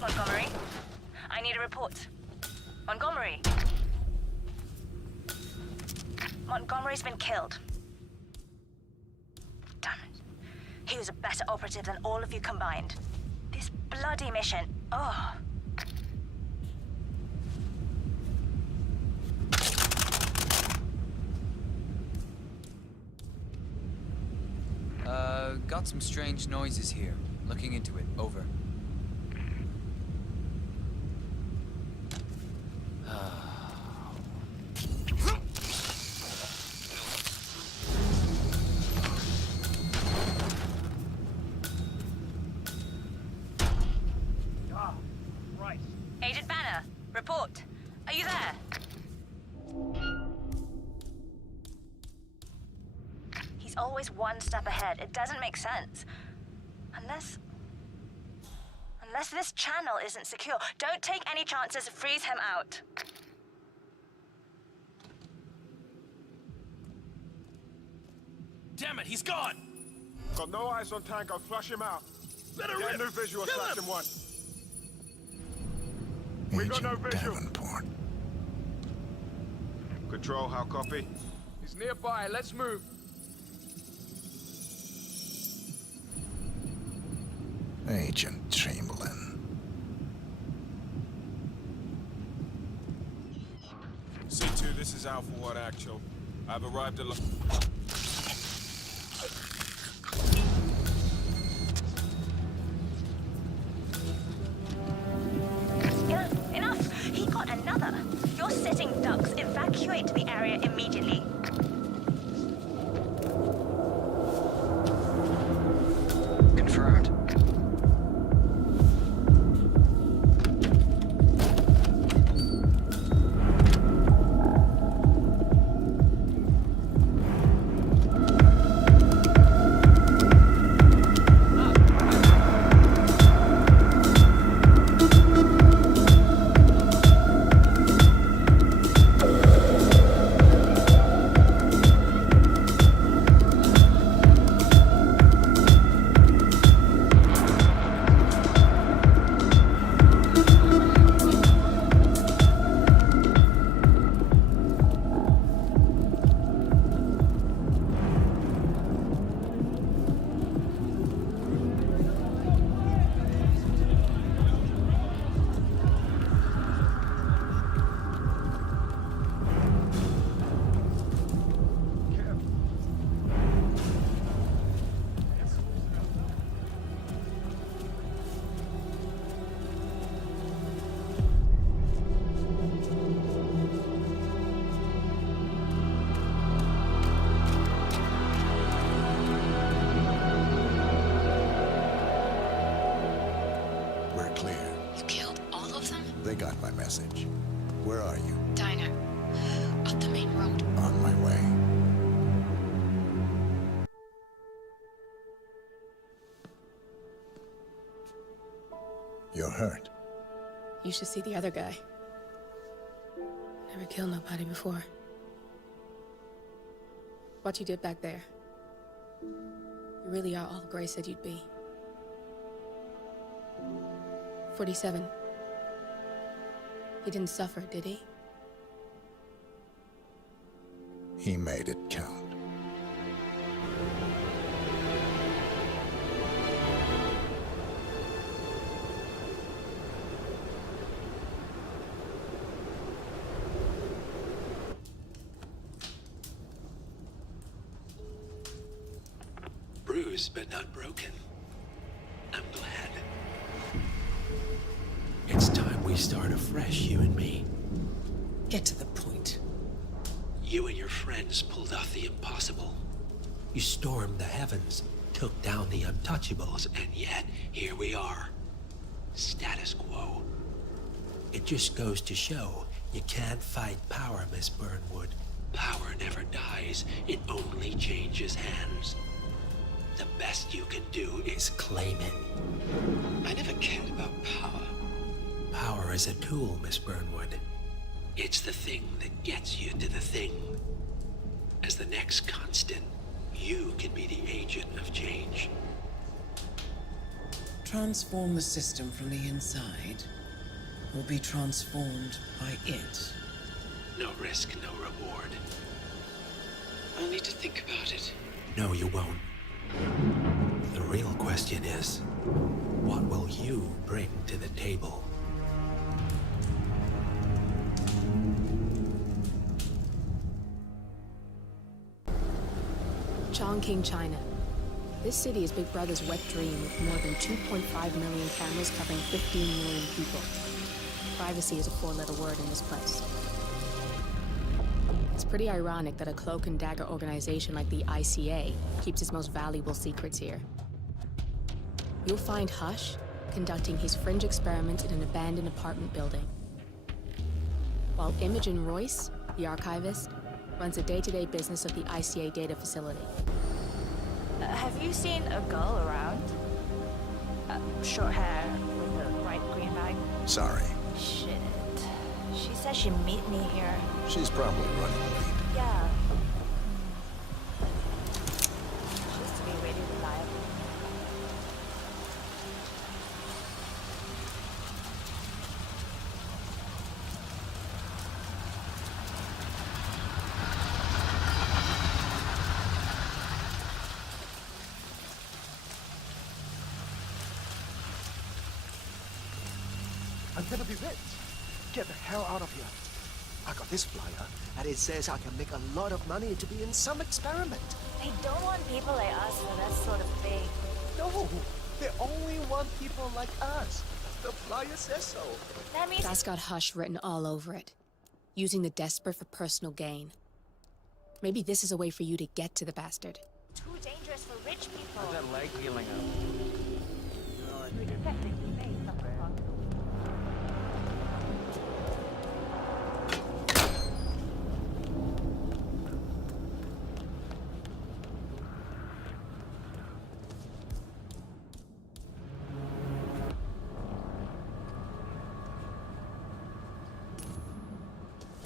Montgomery, I need a report. Montgomery. Montgomery's been killed. Damn it. He was a better operative than all of you combined. This bloody mission, oh. Got some strange noises here. Looking into it. Over. Report. Are you there? He's always one step ahead. It doesn't make sense. Unless this channel isn't secure. Don't take any chances. Freeze him out. Damn it, he's gone! Got no eyes on Tango, flush him out. Let her Get rip! a new visual, Kill slash him! him one. We got no visual. Davenport. Control, how copy? He's nearby. Let's move. Agent Chamberlain. C2, this is Alpha 1 Actual. I've arrived at... Enough! He got another. You're sitting ducks. Evacuate the area immediately. Confirmed. They got my message. Where are you? Diner. Up the main road. On my way. You're hurt. You should see the other guy. Never killed nobody before. What you did back there. You really are all Gray said you'd be. 47. He didn't suffer, did he? He made it count. Bruised but not broken. I'm glad. It's time we start afresh, you and me. Get to the point. You and your friends pulled off the impossible. You stormed the heavens, took down the untouchables, And yet, here we are. Status quo. it just goes to show you can't fight power, Miss Burnwood. Power never dies, it only changes hands. The best you can do is claim it. I never cared about power. Power is a tool, Miss Burnwood. It's the thing that gets you to the thing. As the next constant, you can be the agent of change. Transform the system from the inside, or be transformed by it. No risk, no reward. I'll need to think about it. No, you won't. The real question is, what will you bring to the table? Chongqing, China. This city is Big Brother's wet dream with more than 2.5 million cameras covering 15 million people. Privacy is a four-letter word in this place. It's pretty ironic that a cloak and dagger organization like the ICA keeps its most valuable secrets here. You'll find Hush conducting his fringe experiments in an abandoned apartment building. while Imogen Royce, the archivist, runs the day-to-day business of the ICA data facility. Have you seen a girl around? Short hair with a bright green bag? Sorry. Shit. She said she'd meet me here. She's probably running late. Yeah. She used to be really reliable. I'm gonna be rich. Get the hell out of here. I got this flyer, and it says I can make a lot of money to be in some experiment. They don't want people like us for that sort of thing. No, they only want people like us. The flyer says so. That means That's got Hush written all over it. Using the desperate for personal gain. Maybe this is a way for you to get to the bastard. too dangerous for rich people. How's that leg healing up? We detected you may suffer from.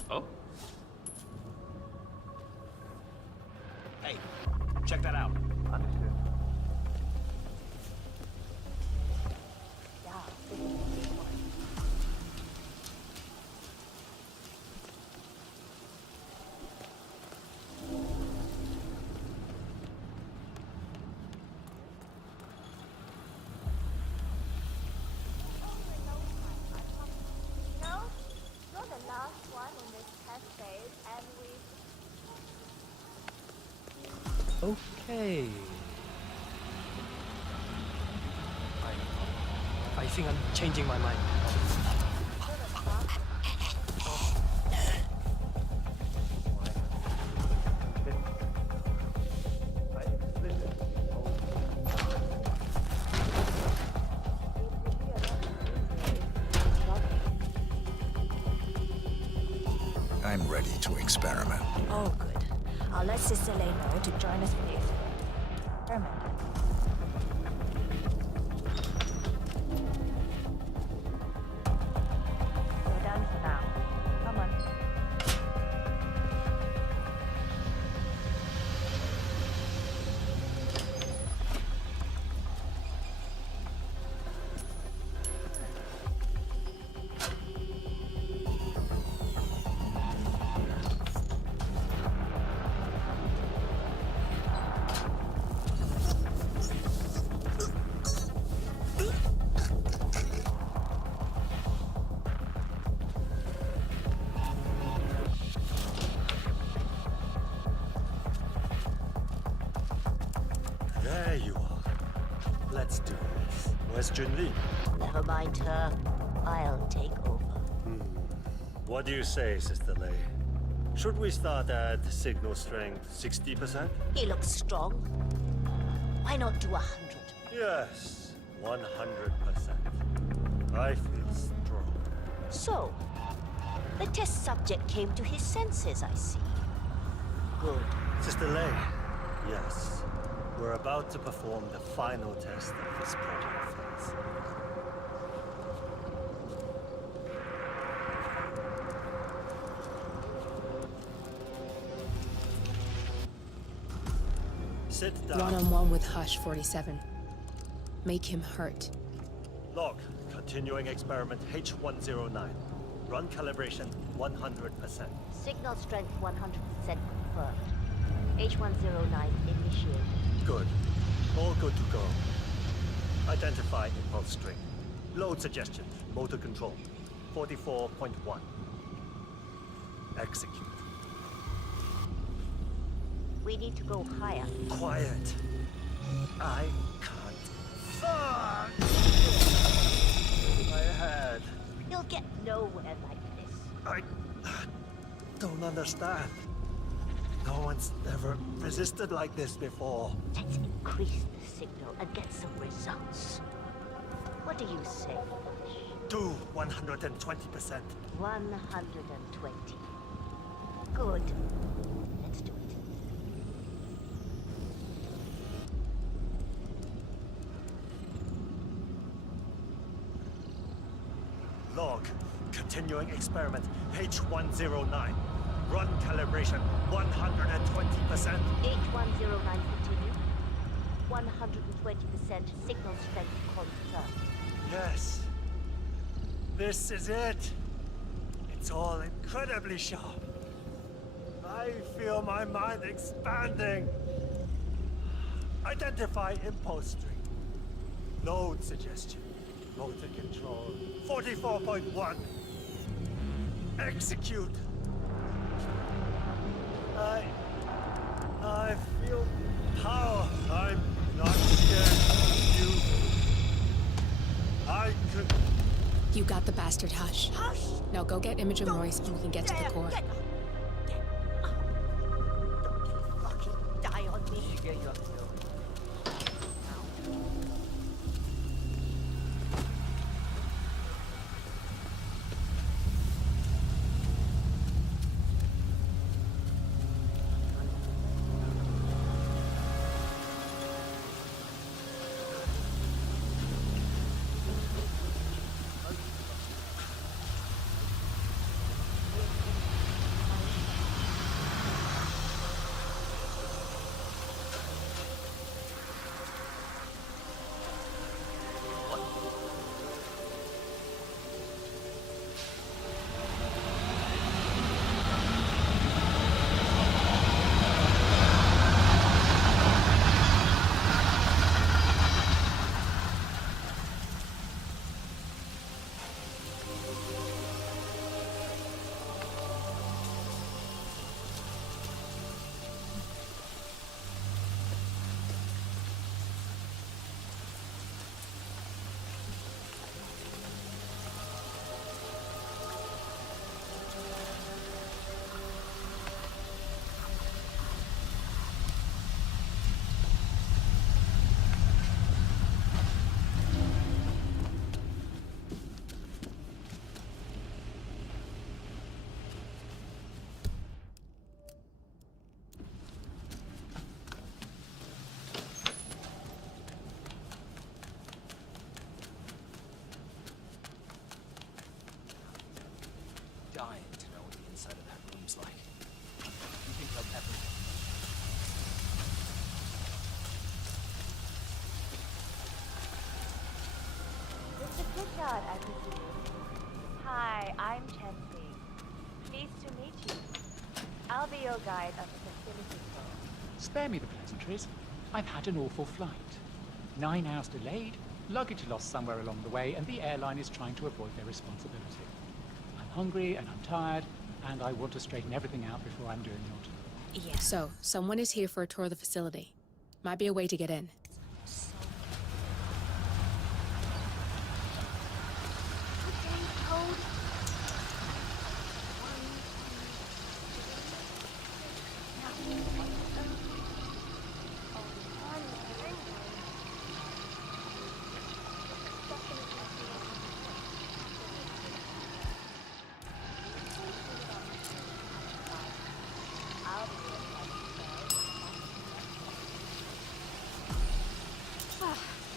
Oh? Hey, check that out. Understood. No, you're the last one in this test phase, and we... Okay. I think I'm changing my mind. I'm ready to experiment. Oh, good. I'll let Sister Lei know to join us for the experiment. We're done for now. Come on. There you are. Let's do this. Where's Junli? Never mind her. I'll take over. What do you say, Sister Lei? Should we start at signal strength 60%? He looks strong. Why not do 100? Yes, 100%. I feel strong. So, the test subject came to his senses, I see. Good. Sister Lei, yes. We're about to perform the final test of this project phase. Sit down. One-on-one with Hush 47. Make him hurt. Log, continuing experiment H109. Run calibration 100%. Signal strength 100% confirmed. H109 initiated. Good. All good to go. Identify impulse string. Load suggestion. Motor control. 44.1. Execute. We need to go higher. Quiet. I can't. Fuck! My head. You'll get nowhere like this. I don't understand. No one's ever resisted like this before. Let's increase the signal and get some results. What do you say, Flash? Do 120%. 120. Good. Let's do it. Log. Continuing experiment H109. Run calibration 120%. H109 continue. 120% signal strength confirmed. Yes. This is it. It's all incredibly sharp. I feel my mind expanding. Identify impulse string. Load suggestion. Motor control 44.1. Execute. I feel power. I'm not scared. I could. You got the bastard, Hush. Hush! Now go get Imogen Royce and we can get to the core. Don't fucking die on me. You get your still. Dying to know what the inside of that room's like. You think they'll ever... Mr. Pritchard, I presume. Hi, I'm Chansey. Pleased to meet you. I'll be your guide of the facility tour. Spare me the pleasantries. I've had an awful flight. 9 hours delayed, luggage lost somewhere along the way, and the airline is trying to avoid their responsibility. I'm hungry and I'm tired, and I want to straighten everything out before I'm doing your tour. Yeah. So, someone is here for a tour of the facility. Might be a way to get in.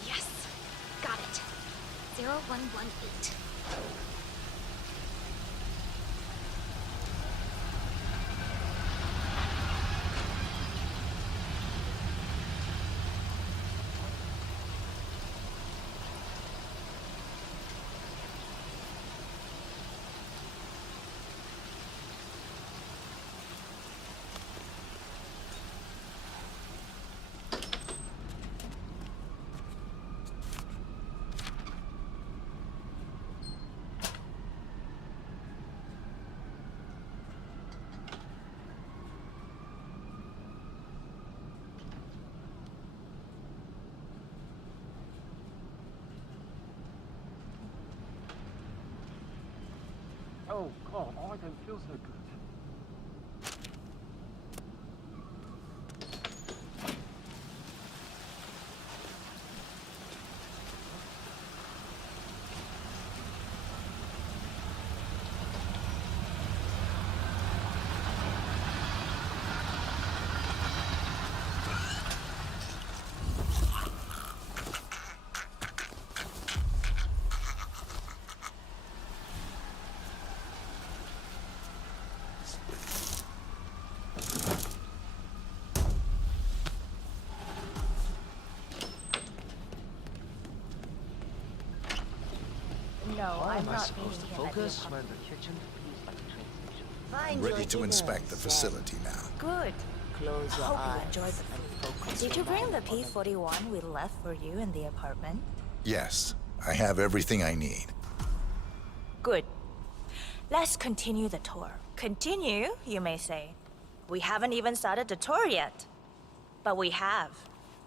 Yes. Got it. 0118. Oh, God, I don't feel so good. No, I'm not supposed to meeting him at the focus? apartment. Where the kitchen feels like a train station. I'm ready to inspect the facility now. Good. Close your Hope you eyes enjoyed the and food. focus Did your you bring the mind on P-41 we left for you in the apartment? Yes, I have everything I need. Good. Let's continue the tour. Continue, you may say. We haven't even started the tour yet. But we have.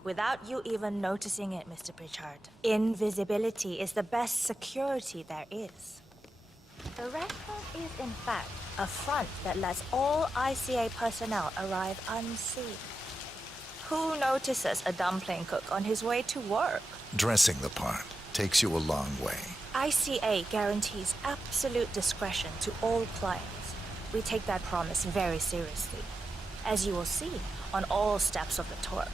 Without you even noticing it, Mr. Pritchard. Invisibility is the best security there is. The restaurant is, in fact, a front that lets all ICA personnel arrive unseen. Who notices a dumpling cook on his way to work? Dressing the part takes you a long way. ICA guarantees absolute discretion to all clients. We take that promise very seriously, as you will see on all steps of the tour.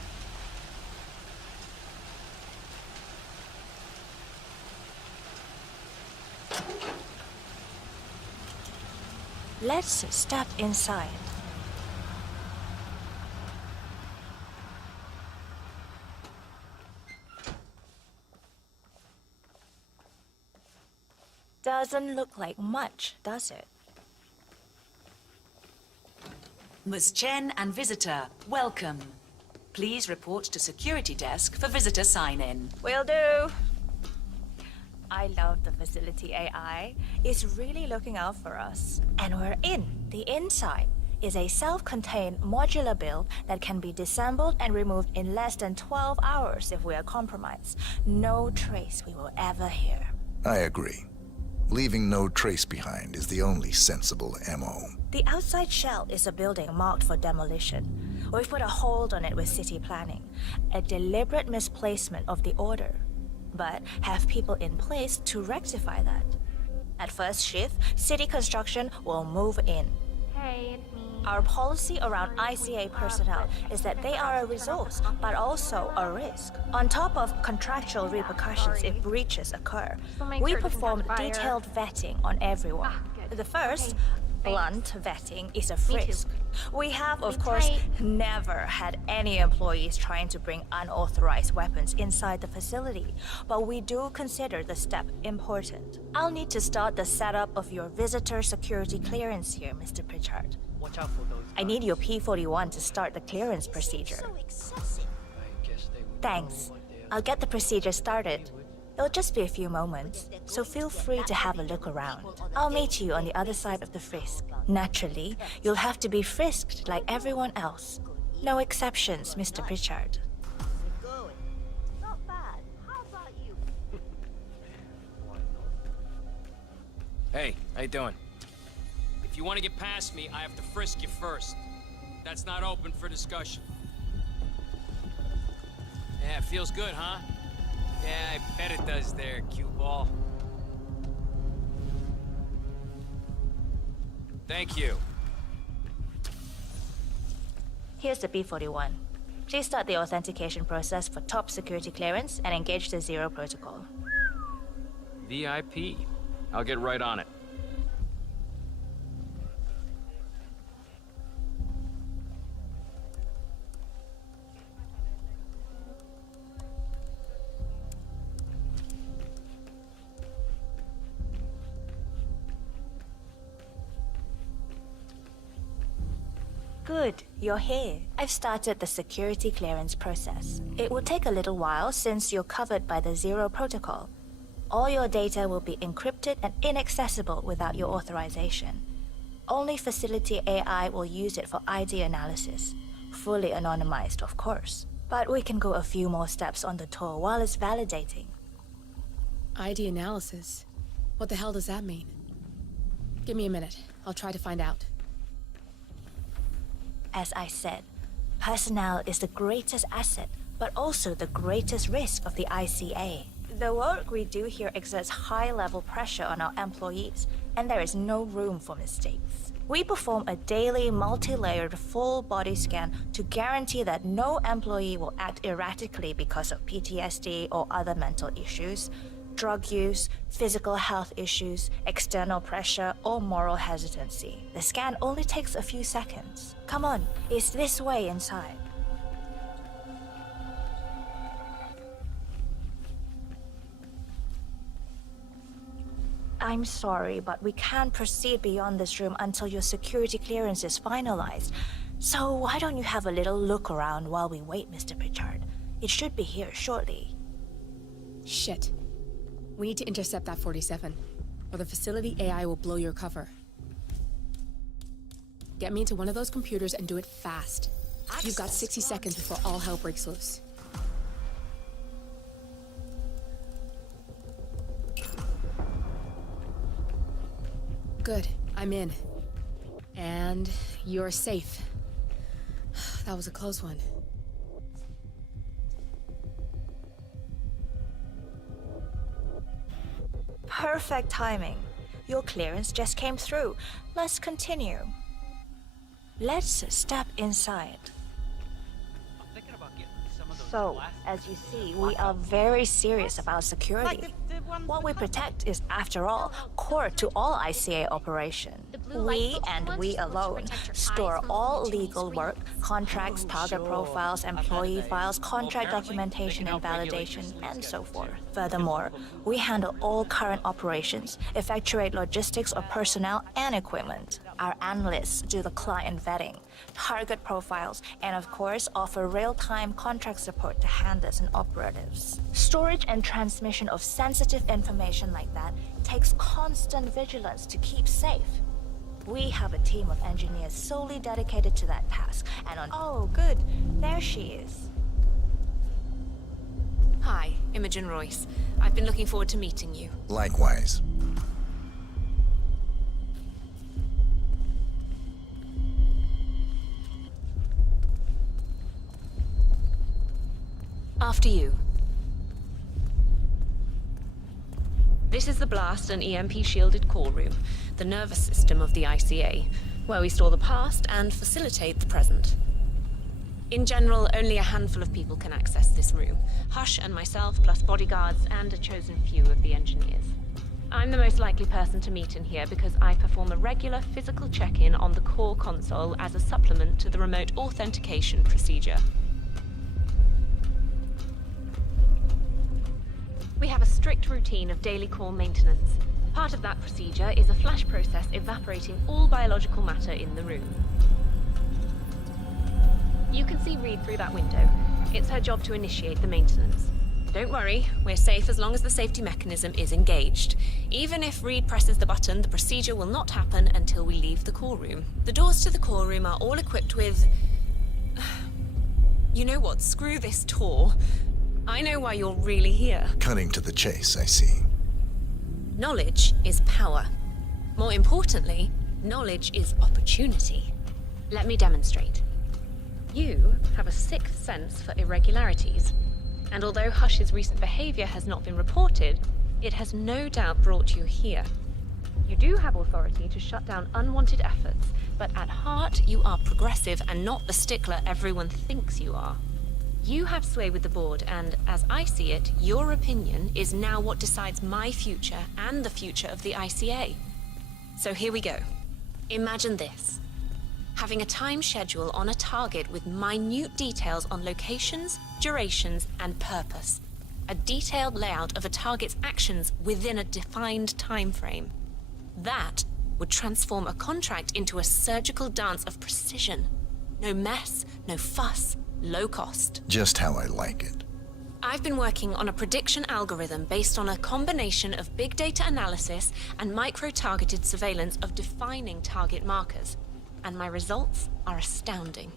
Let's step inside. Doesn't look like much, does it? Ms. Chen and visitor, welcome. Please report to security desk for visitor sign-in. Will do. I love the facility AI. It's really looking out for us. And we're in. The inside is a self-contained modular build that can be disassembled and removed in less than 12 hours if we are compromised. No trace we will ever hear. I agree. Leaving no trace behind is the only sensible MO. The outside shell is a building marked for demolition. We've put a hold on it with city planning. A deliberate misplacement of the order. But have people in place to rectify that. At first shift, city construction will move in. Hey, it's me. Our policy around ICA personnel is that they are a resource, but also a risk. On top of contractual repercussions if breaches occur, we perform detailed vetting on everyone. The first, blunt vetting, is a frisk. We have, of course, never had any employees trying to bring unauthorized weapons inside the facility, but we do consider the step important. I'll need to start the setup of your visitor security clearance here, Mr. Pritchard. Watch out for those. I need your P-41 to start the clearance procedure. Thanks. I'll get the procedure started. It'll just be a few moments, so feel free to have a look around. I'll meet you on the other side of the frisk. Naturally, you'll have to be frisked like everyone else. No exceptions, Mr. Pritchard. Not bad. How about you? Hey, how you doing? If you want to get past me, I have to frisk you first. That's not open for discussion. Yeah, it feels good, huh? Yeah, I bet it does there, cue ball. Thank you. Here's the P-41. Please start the authentication process for top security clearance and engage the Zero Protocol. VIP. I'll get right on it. Good, you're here. I've started the security clearance process. It will take a little while since you're covered by the Zero Protocol. All your data will be encrypted and inaccessible without your authorization. Only facility AI will use it for ID analysis. Fully anonymized, of course. But we can go a few more steps on the tour while it's validating. ID analysis? What the hell does that mean? Give me a minute. I'll try to find out. As I said, personnel is the greatest asset, but also the greatest risk of the ICA. The work we do here exerts high-level pressure on our employees, and there is no room for mistakes. We perform a daily, multi-layered, full-body scan to guarantee that no employee will act erratically because of PTSD or other mental issues, drug use, physical health issues, external pressure, or moral hesitancy. The scan only takes a few seconds. Come on, it's this way inside. I'm sorry, but we can't proceed beyond this room until your security clearance is finalized. So why don't you have a little look around while we wait, Mr. Pritchard? It should be here shortly. Shit. We need to intercept that 47, or the facility AI will blow your cover. Get me into one of those computers and do it fast. You've got 60 seconds before all hell breaks loose. Good, I'm in. And you're safe. That was a close one. Perfect timing. Your clearance just came through. Let's continue. Let's step inside. So, as you see, we are very serious about security. What we protect is, after all, core to all ICA operation. We, and we alone, store all legal work, contracts, target profiles, employee files, contract documentation and validation, and so forth. Furthermore, we handle all current operations, effectuate logistics of personnel and equipment. Our analysts do the client vetting, target profiles, and of course offer real-time contract support to handlers and operatives. Storage and transmission of sensitive information like that takes constant vigilance to keep safe. We have a team of engineers solely dedicated to that task, and on— Oh, good. There she is. Hi, Imogen Royce. I've been looking forward to meeting you. Likewise. After you. This is the blast and EMP-shielded call room, the nervous system of the ICA, where we store the past and facilitate the present. In general, only a handful of people can access this room. Hush and myself, plus bodyguards and a chosen few of the engineers. I'm the most likely person to meet in here because I perform a regular physical check-in on the core console as a supplement to the remote authentication procedure. We have a strict routine of daily core maintenance. Part of that procedure is a flash process evaporating all biological matter in the room. You can see Reed through that window. It's her job to initiate the maintenance. Don't worry, we're safe as long as the safety mechanism is engaged. Even if Reed presses the button, the procedure will not happen until we leave the core room. The doors to the core room are all equipped with... You know what? Screw this tour. I know why you're really here. Cutting to the chase, I see. Knowledge is power. More importantly, knowledge is opportunity. Let me demonstrate. You have a sixth sense for irregularities, and although Hush's recent behavior has not been reported, it has no doubt brought you here. You do have authority to shut down unwanted efforts, but at heart you are progressive and not the stickler everyone thinks you are. You have sway with the board, and as I see it, your opinion is now what decides my future and the future of the ICA. So here we go. Imagine this. Having a time schedule on a target with minute details on locations, durations, and purpose. A detailed layout of a target's actions within a defined time frame. That would transform a contract into a surgical dance of precision. No mess, no fuss, low cost. Just how I like it. I've been working on a prediction algorithm based on a combination of big data analysis and micro-targeted surveillance of defining target markers. And my results are astounding.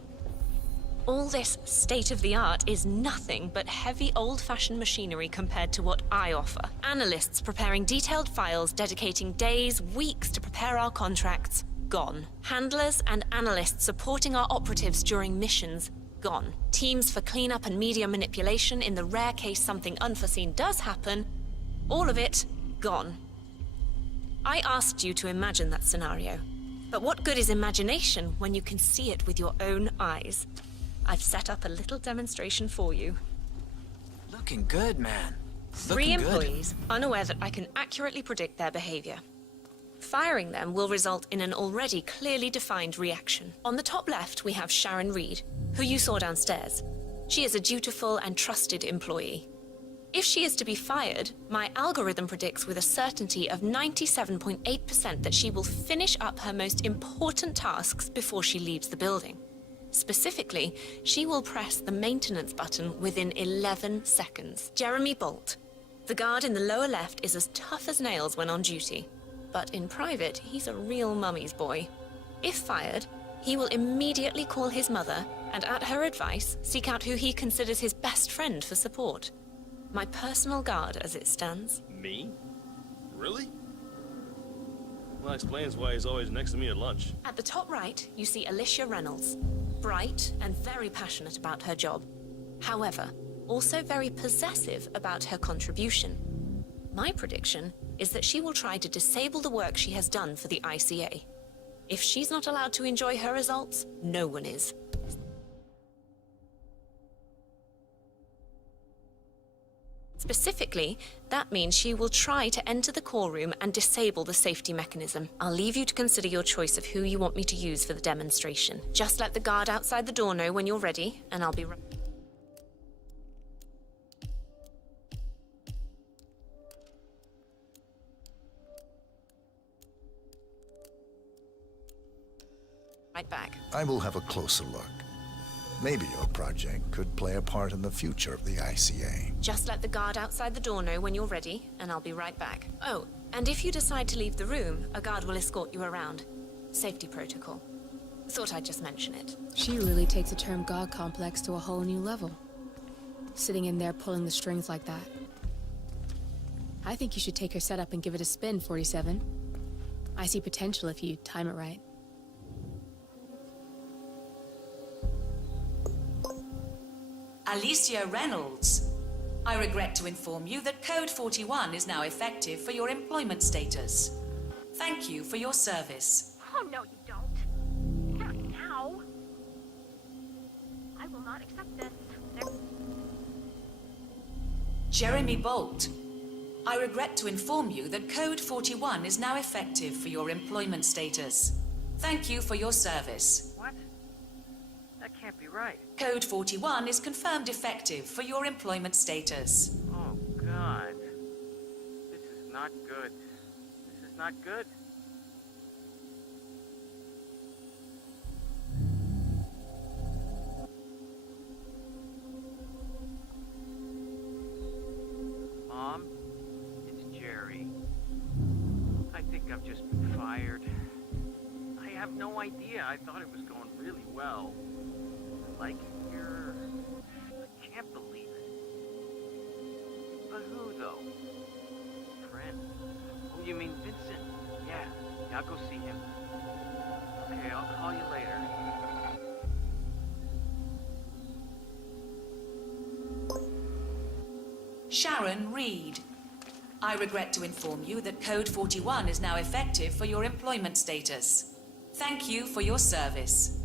All this state-of-the-art is nothing but heavy old-fashioned machinery compared to what I offer. Analysts preparing detailed files, dedicating days, weeks to prepare our contracts, gone. Handlers and analysts supporting our operatives during missions, gone. Teams for cleanup and media manipulation in the rare case something unforeseen does happen, all of it, gone. I asked you to imagine that scenario. But what good is imagination when you can see it with your own eyes? I've set up a little demonstration for you. Looking good, man. Three employees, unaware that I can accurately predict their behavior. Firing them will result in an already clearly defined reaction. On the top left, we have Sharon Reed, who you saw downstairs. She is a dutiful and trusted employee. If she is to be fired, my algorithm predicts with a certainty of 97.8% that she will finish up her most important tasks before she leaves the building. Specifically, she will press the maintenance button within 11 seconds. Jeremy Bolt. The guard in the lower left is as tough as nails when on duty. But in private, he's a real mummy's boy. If fired, he will immediately call his mother and, at her advice, seek out who he considers his best friend for support. My personal guard, as it stands. Me? Really? Well, that explains why he's always next to me at lunch. At the top right, you see Alicia Reynolds. Bright and very passionate about her job. However, also very possessive about her contribution. My prediction is that she will try to disable the work she has done for the ICA. If she's not allowed to enjoy her results, no one is. Specifically, that means she will try to enter the core room and disable the safety mechanism. I'll leave you to consider your choice of who you want me to use for the demonstration. Just let the guard outside the door know when you're ready, and I'll be right back. I will have a closer look. Maybe your project could play a part in the future of the ICA. Just let the guard outside the door know when you're ready, and I'll be right back. Oh, and if you decide to leave the room, a guard will escort you around. Safety protocol. Thought I'd just mention it. She really takes the term God complex to a whole new level. Sitting in there pulling the strings like that. I think you should take her setup and give it a spin, 47. I see potential if you time it right. Alicia Reynolds. I regret to inform you that Code 41 is now effective for your employment status. Thank you for your service. Oh, no, you don't. Not now. I will not accept this. Jeremy Bolt. I regret to inform you that Code 41 is now effective for your employment status. Thank you for your service. What? That can't be right. Code 41 is confirmed effective for your employment status. Oh, God. This is not good. This is not good. Mom, it's Jerry. I think I've just been fired. I have no idea. I thought it was going really well. Like here. I can't believe it. But who, though? Friend. Oh, you mean Vincent? Yeah, I'll go see him. Okay, I'll call you later. Sharon Reed. I regret to inform you that Code 41 is now effective for your employment status. Thank you for your service.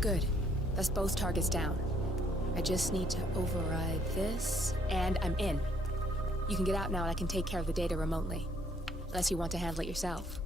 Good. That's both targets down. I just need to override this, and I'm in. You can get out now and I can take care of the data remotely. Unless you want to handle it yourself.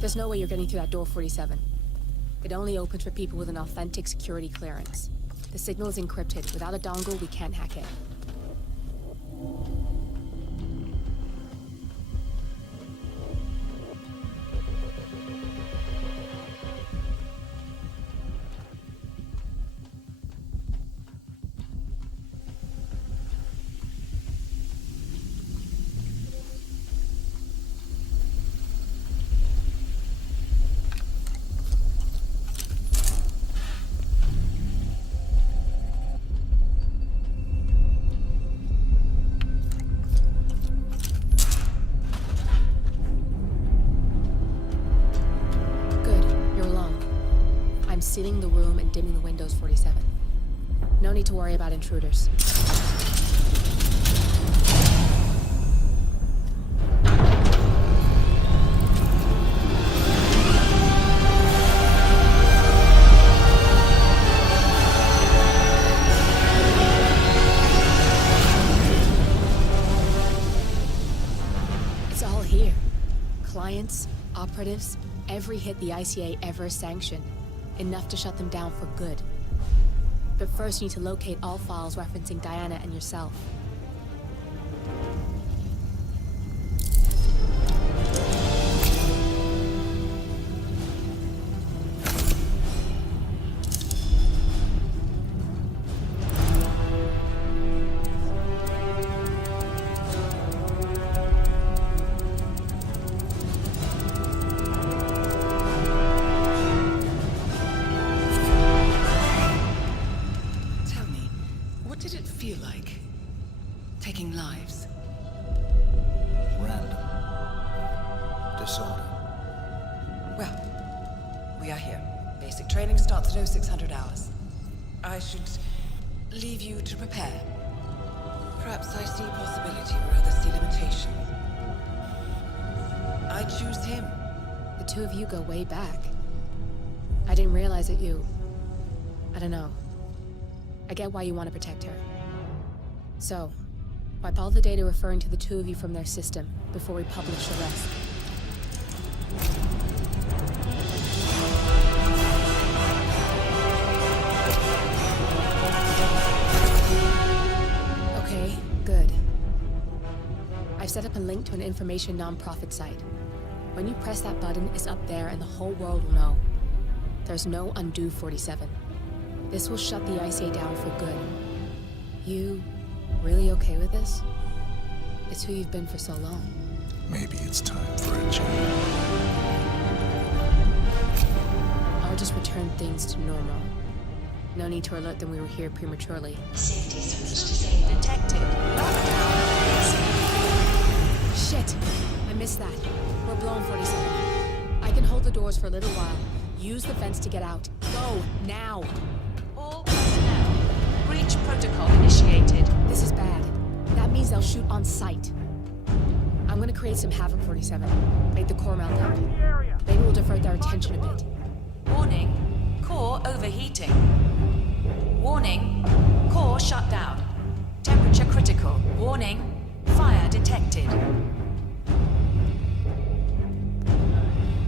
There's no way you're getting through that door, 47. It only opens for people with an authentic security clearance. The signal is encrypted. Without a dongle, we can't hack it. sealing the room and dimming the windows, 47. No need to worry about intruders. It's all here. Clients, operatives, every hit the ICA ever sanctioned. Enough to shut them down for good. But first you need to locate all files referencing Diana and yourself. Feel like taking lives. Random. Disorder. Well, we are here. Basic training starts at 0600 hours. I should leave you to prepare. Perhaps I see possibility where others see limitation. I choose him. The two of you go way back. I didn't realize that you... I don't know. I get why you want to protect her. So, wipe all the data referring to the two of you from their system before we publish the rest. Okay, good. I've set up a link to an information non-profit site. When you press that button, it's up there and the whole world will know. There's no undo 47. This will shut the ICA down for good. You... really okay with this? It's who you've been for so long. Maybe it's time for a change. I'll just return things to normal. No need to alert them we were here prematurely. Safety zones detected. Shit! I missed that. We're blown, 47. I can hold the doors for a little while. Use the vents to get out. Go, now! All personnel. Breach protocol initiated. This is bad. That means they'll shoot on sight. I'm gonna create some havoc, 47. Make the core melt down. Maybe we'll divert their attention a bit. Warning. Core overheating. Warning. Core shut down. Temperature critical. Warning. Fire detected.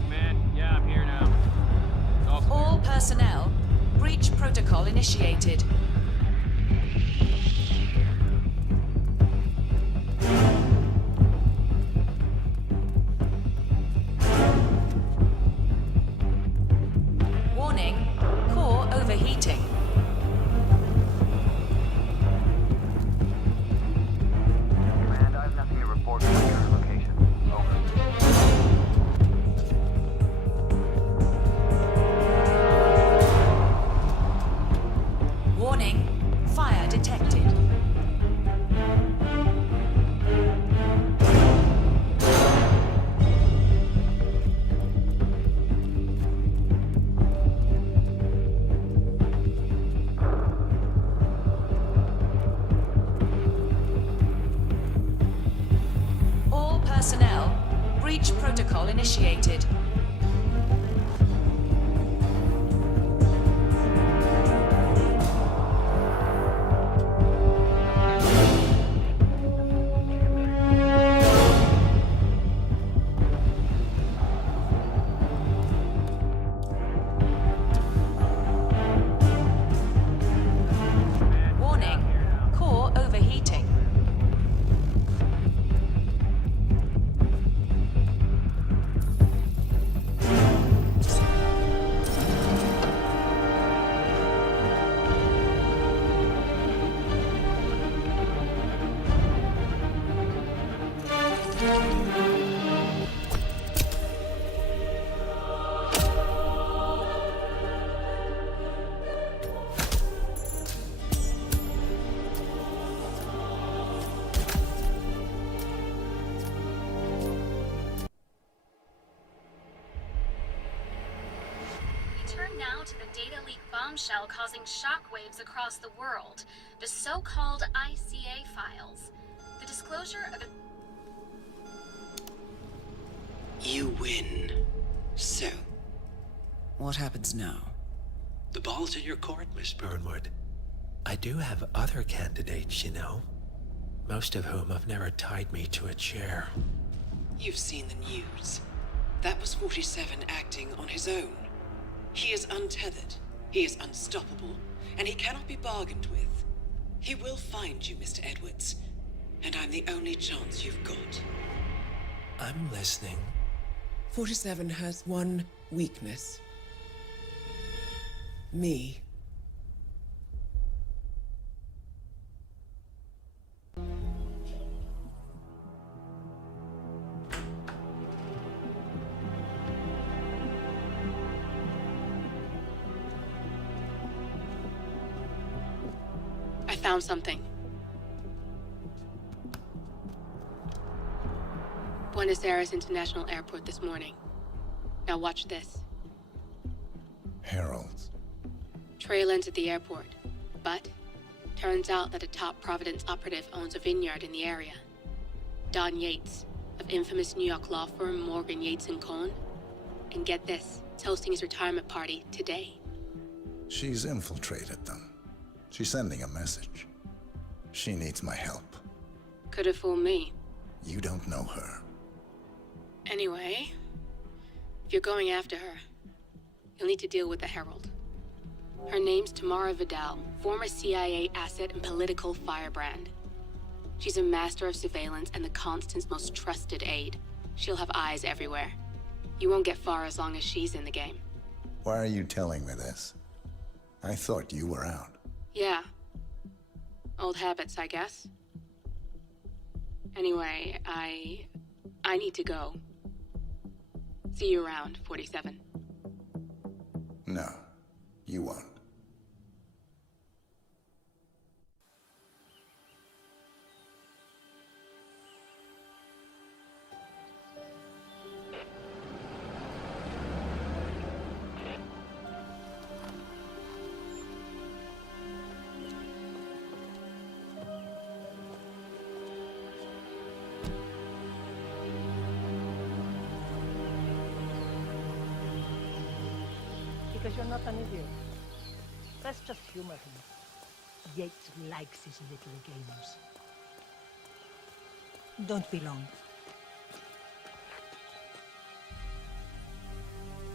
Man, yeah, I'm here now. All personnel. Breach protocol initiated. Warning. Core overheating. Command, I have nothing to report from your location. Over. Warning. Fire detected. All personnel. Breach protocol initiated. Warning. Core overheating. now to the data leak bombshell causing shockwaves across the world. The so-called ICA files. The disclosure of... You win. So? What happens now? The ball's in your court, Miss Burnwood. I do have other candidates, you know. Most of whom have never tied me to a chair. You've seen the news. That was 47 acting on his own. He is untethered, he is unstoppable, and he cannot be bargained with. He will find you, Mr. Edwards, and I'm the only chance you've got. I'm listening. 47 has one weakness. Me. I found something. Buenos Aires International Airport this morning. Now watch this. Heralds. Trail ends at the airport, but turns out that a top Providence operative owns a vineyard in the area. Don Yates, of infamous New York law firm Morgan, Yates & Cohn. And get this, is hosting his retirement party today. She's infiltrated them. She's sending a message. She needs my help. Could have fooled me. You don't know her. Anyway, if you're going after her, you'll need to deal with the Herald. Her name's Tamara Vidal, former CIA asset and political firebrand. She's a master of surveillance and the Constant's most trusted aide. She'll have eyes everywhere. You won't get far as long as she's in the game. Why are you telling me this? I thought you were out. Yeah. Old habits, I guess. Anyway, I need to go. See you around, 47. No, you won't. Because you're not an idiot. Let's just humor him. Yates likes his little games. Don't be long.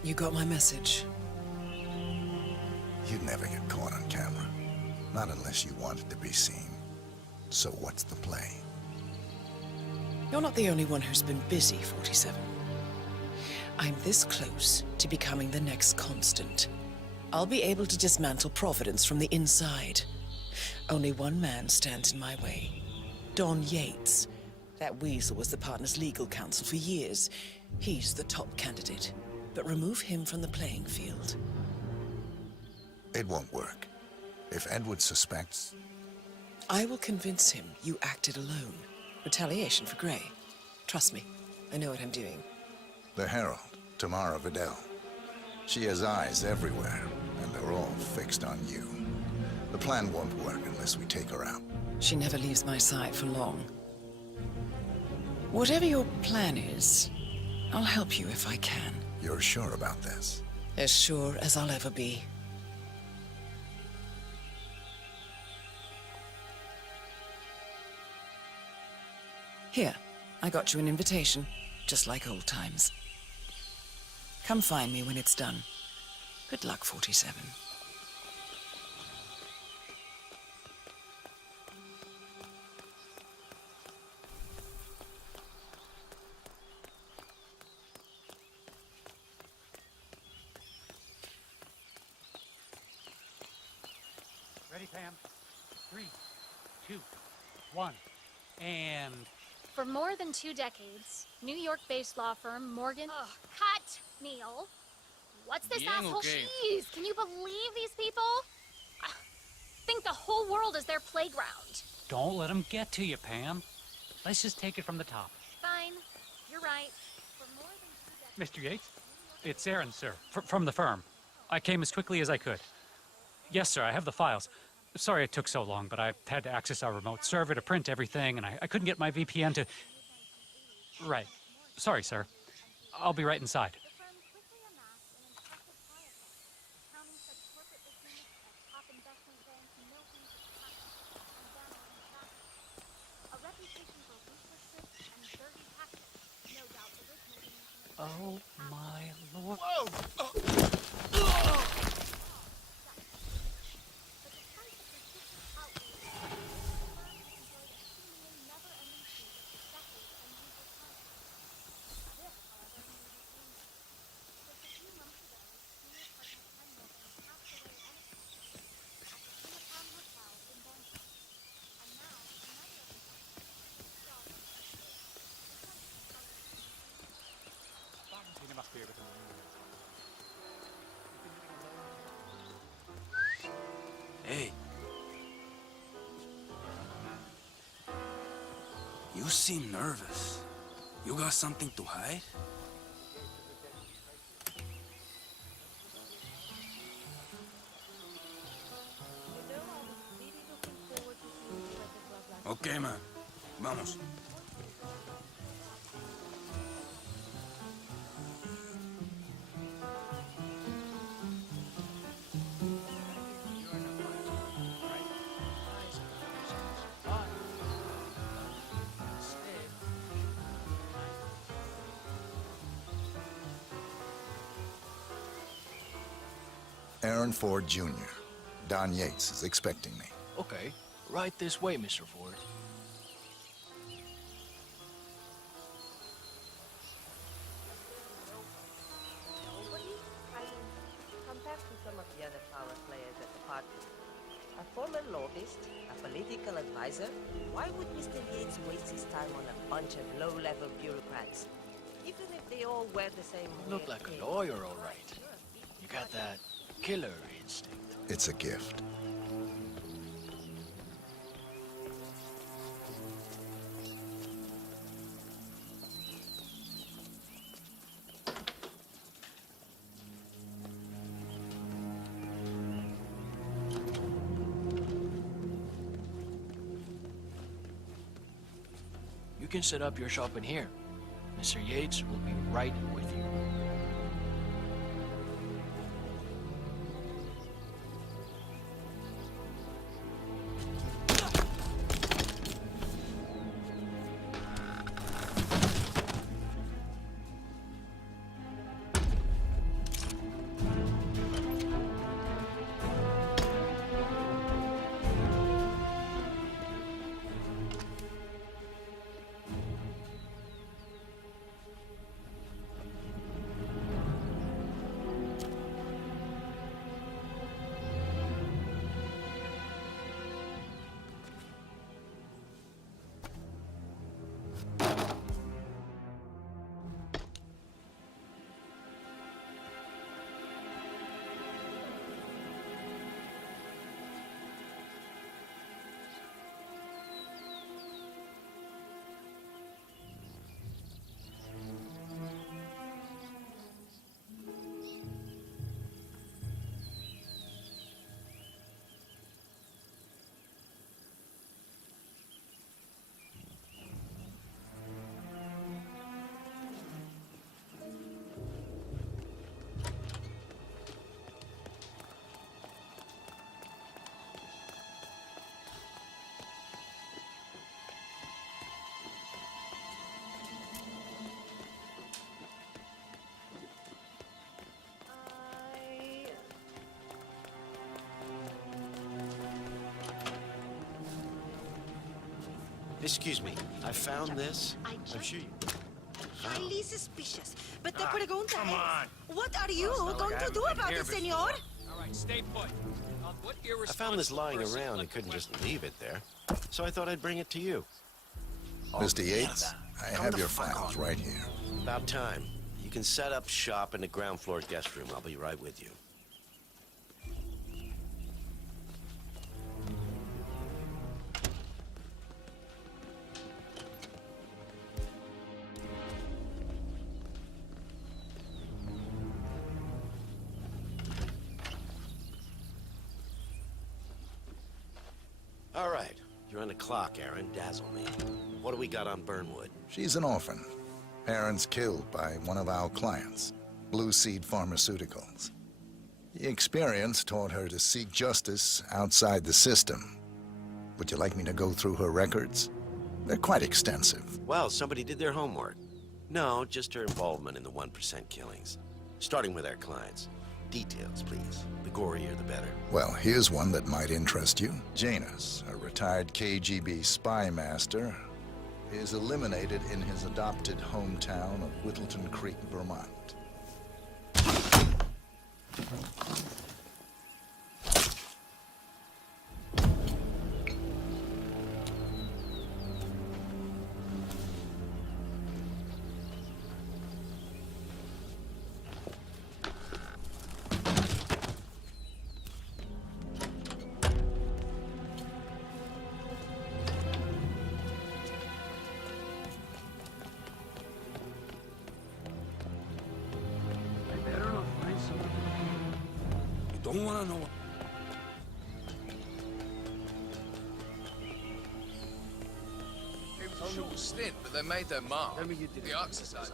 You got my message. You'd never get caught on camera. Not unless you wanted to be seen. So what's the play? You're not the only one who's been busy, 47. I'm this close to becoming the next Constant. I'll be able to dismantle Providence from the inside. Only one man stands in my way. Don Yates. That weasel was the partner's legal counsel for years. He's the top candidate. But remove him from the playing field. It won't work. If Edward suspects... I will convince him you acted alone. Retaliation for Grey. Trust me, I know what I'm doing. The Herald, Tamara Vidal. She has eyes everywhere, and they're all fixed on you. The plan won't work unless we take her out. She never leaves my side for long. Whatever your plan is, I'll help you if I can. You're sure about this? As sure as I'll ever be. Here, I got you an invitation, just like old times. Come find me when it's done. Good luck, 47. Ready, Pam? 3, 2, 1, and... For more than 2 decades, New York-based law firm Morgan... Ugh, cut, Neil. What's this asshole cheese? Can you believe these people? Think the whole world is their playground. Don't let him get to you, Pam. Let's just take it from the top. Fine. You're right. For more than 2 decades... Mr. Yates? It's Aaron, sir, from the firm. I came as quickly as I could. Yes, sir, I have the files. Sorry it took so long, but I had to access our remote server to print everything, and I couldn't get my VPN to... Right. Sorry, sir. I'll be right inside. Oh, my lord. Whoa! Must be able to Hey. You seem nervous. You got something to hide? Okay, man. Vamos. Aaron Ford Jr. Don Yates is expecting me. Okay. Right this way, Mr. Ford. Compared to some of the other power players at the party, a former lobbyist, a political advisor, why would Mr. Yates waste his time on a bunch of low-level bureaucrats? Even if they all wear the same... You look like a lawyer, all right. You got that killer instinct. It's a gift. You can set up your shop in here. Mr. Yates will be right with you. Excuse me, I found this. I'm sure you... Highly suspicious. But the pregunta come is, on. what are you going to do about it, senor? All right, stay put. What I found this lying around and couldn't just leave it there. So I thought I'd bring it to you. Mr. Yates, I have your files right here. About time. You can set up shop in the ground floor guest room. I'll be right with you. the clock, Aaron. Dazzle me. What do we got on Burnwood? She's an orphan. Parents killed by one of our clients, Blue Seed Pharmaceuticals. The experience taught her to seek justice outside the system. Would you like me to go through her records? They're quite extensive. Well, somebody did their homework. No, just her involvement in the 1% killings. Starting with our clients. Details, please. The gorier, the better. Well, here's one that might interest you. Janus, a retired KGB spy master, is eliminated in his adopted hometown of Whittleton Creek, Vermont. Don't wanna know. It was a short stint, but they made their mark. The art society.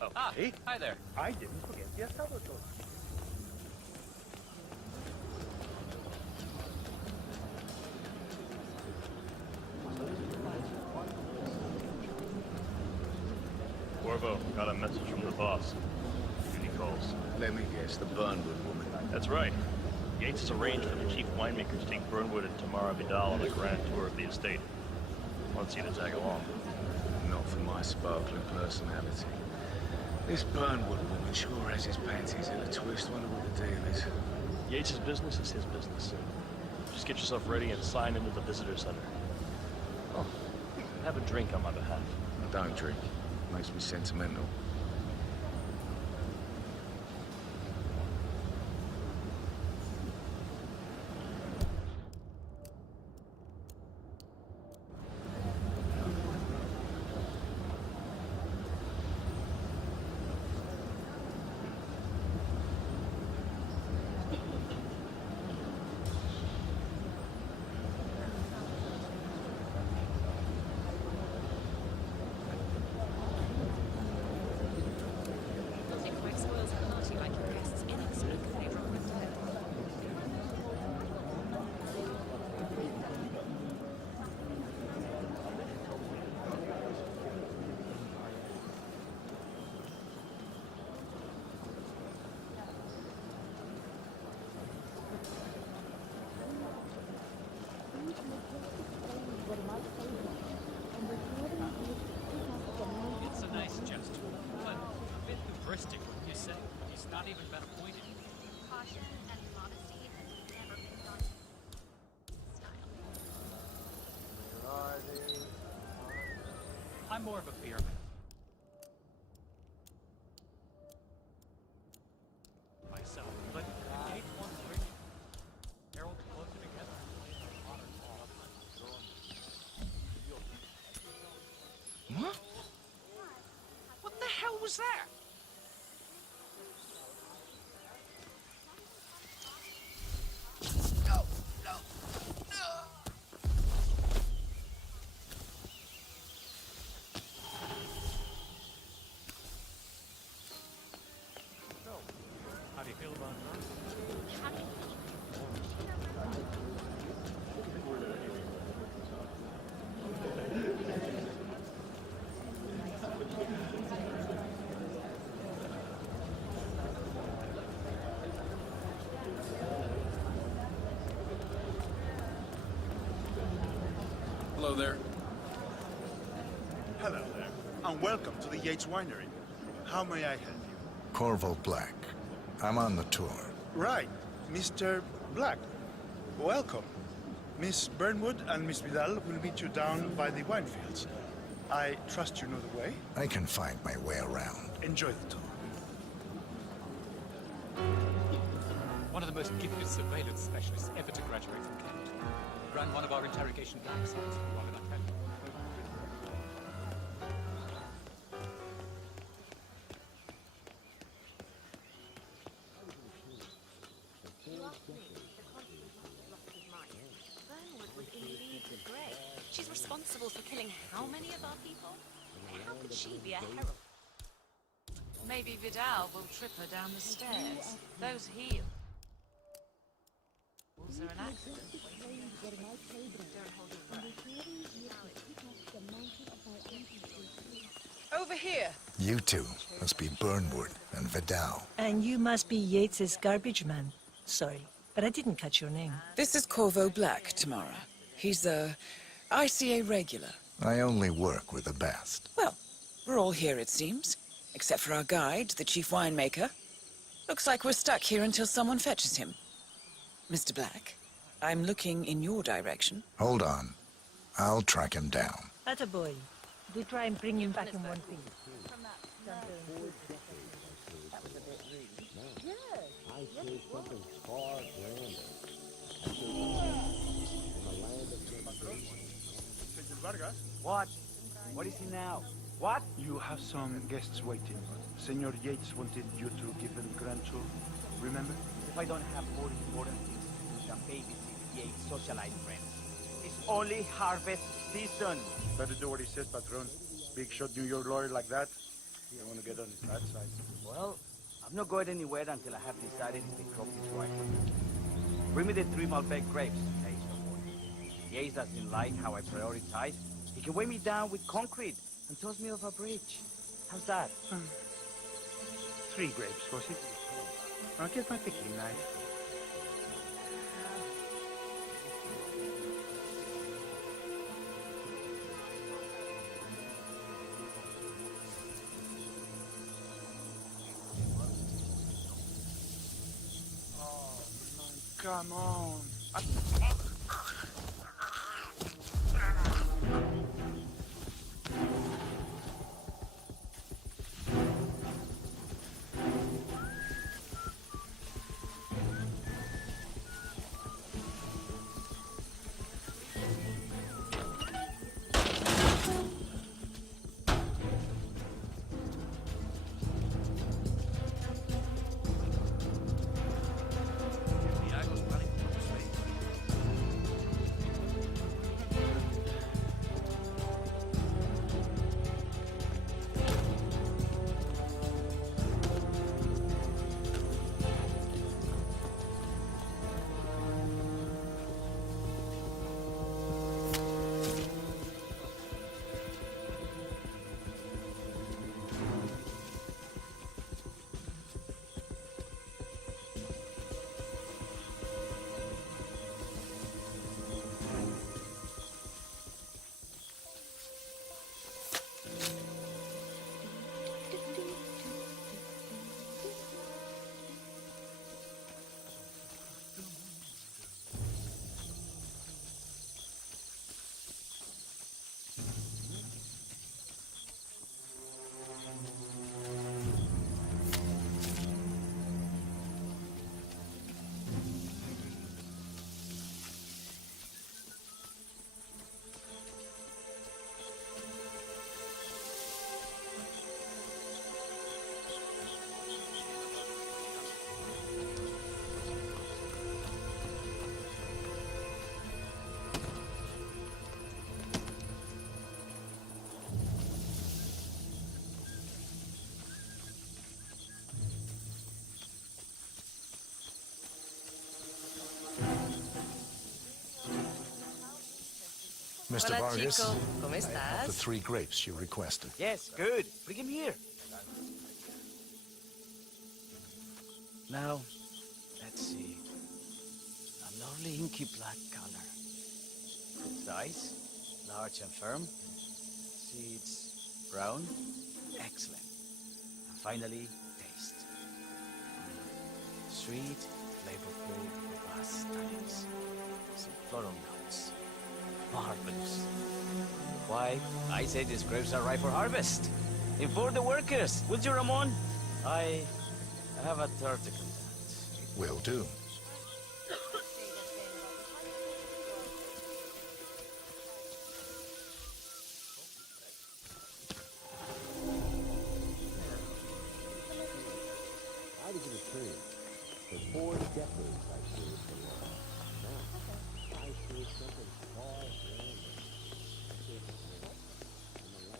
Okay. Ah, hi there. I didn't forget the Salvatore. Corvo, got a message from the boss. Duty calls. Let me guess, the Burnwood woman. That's right. Yates has arranged for the chief winemaker to take Burnwood and Tamara Vidal on a grand tour of the estate. Wants you to tag along. Not for my sparkling personality. This Burnwood woman sure has his panties in a twist. Wonder what the deal is. Yates' business is his business. Just get yourself ready and sign into the visitor center. Oh, have a drink on my behalf. I don't drink. Makes me sentimental. It's a nice gesture, but a bit hubristic, wouldn't you say? He's not even been appointed. Caution and modesty has never been done. I'm more of a beer man. Myself, but Yates wants to bring Harold closer together. What? What the hell was that? No, no, no. So, how do you feel about her? Hello there. Hello there, and welcome to the Yates Winery. How may I help you? Corvo Black. I'm on the tour. Right, Mr. Black. Welcome. Miss Burnwood and Miss Vidal will meet you down by the wine fields. I trust you know the way. I can find my way around. Enjoy the tour. One of the most gifted surveillance specialists ever to graduate from Kent. Ran one of our interrogation black sites for long enough. Burnwood was indeed the great. she's responsible for killing how many of our people? How could she be a herald? Maybe Vidal will trip her down the stairs. Those heels are an accident. Don't hold your breath. Over here. You two must be Burnwood and Vidal. And you must be Yates's garbage man. Sorry, but I didn't catch your name. This is Corvo Black, Tamara. He's a ICA regular. I only work with the best. Well, we're all here, it seems. Except for our guide, the chief winemaker. Looks like we're stuck here until someone fetches him. Mr. Black, I'm looking in your direction. Hold on. I'll track him down. Attaboy. Do try and bring him back in one piece. I see something far grander. What? What is he now? What? You have some guests waiting. Senor Yates wanted you to give them grand tour. Remember? If I don't have more important things to do than babysit Yates' socialite friends. It's only harvest season. Better do what he says, Patron. Big shot New York lawyer like that. You don't want to get on his bad side. Well, I'm not going anywhere until I have decided if the crop is right. Bring me the 3 Malbec grapes, Yates. Yates doesn't like how I prioritize. He can weigh me down with concrete and toss me off a bridge. How's that? 3 grapes, was it? I'll get my picking knife. Come on. Mr. Hola, Vargas, chico. ¿Cómo I have estás? the 3 grapes you requested. Yes, good. Bring him here. Now, let's see. A lovely inky black color. Good size, large and firm. Seeds brown. Excellent. And finally, taste. Sweet, flavorful, robust tannins. Some floral notes. Marvelous. Why, I say these grapes are ripe for harvest. Inform the workers, would you, Ramon? I have a third to conduct. Will do. I was in a train. For 4 decades I served the law. Now, I serve something far grander.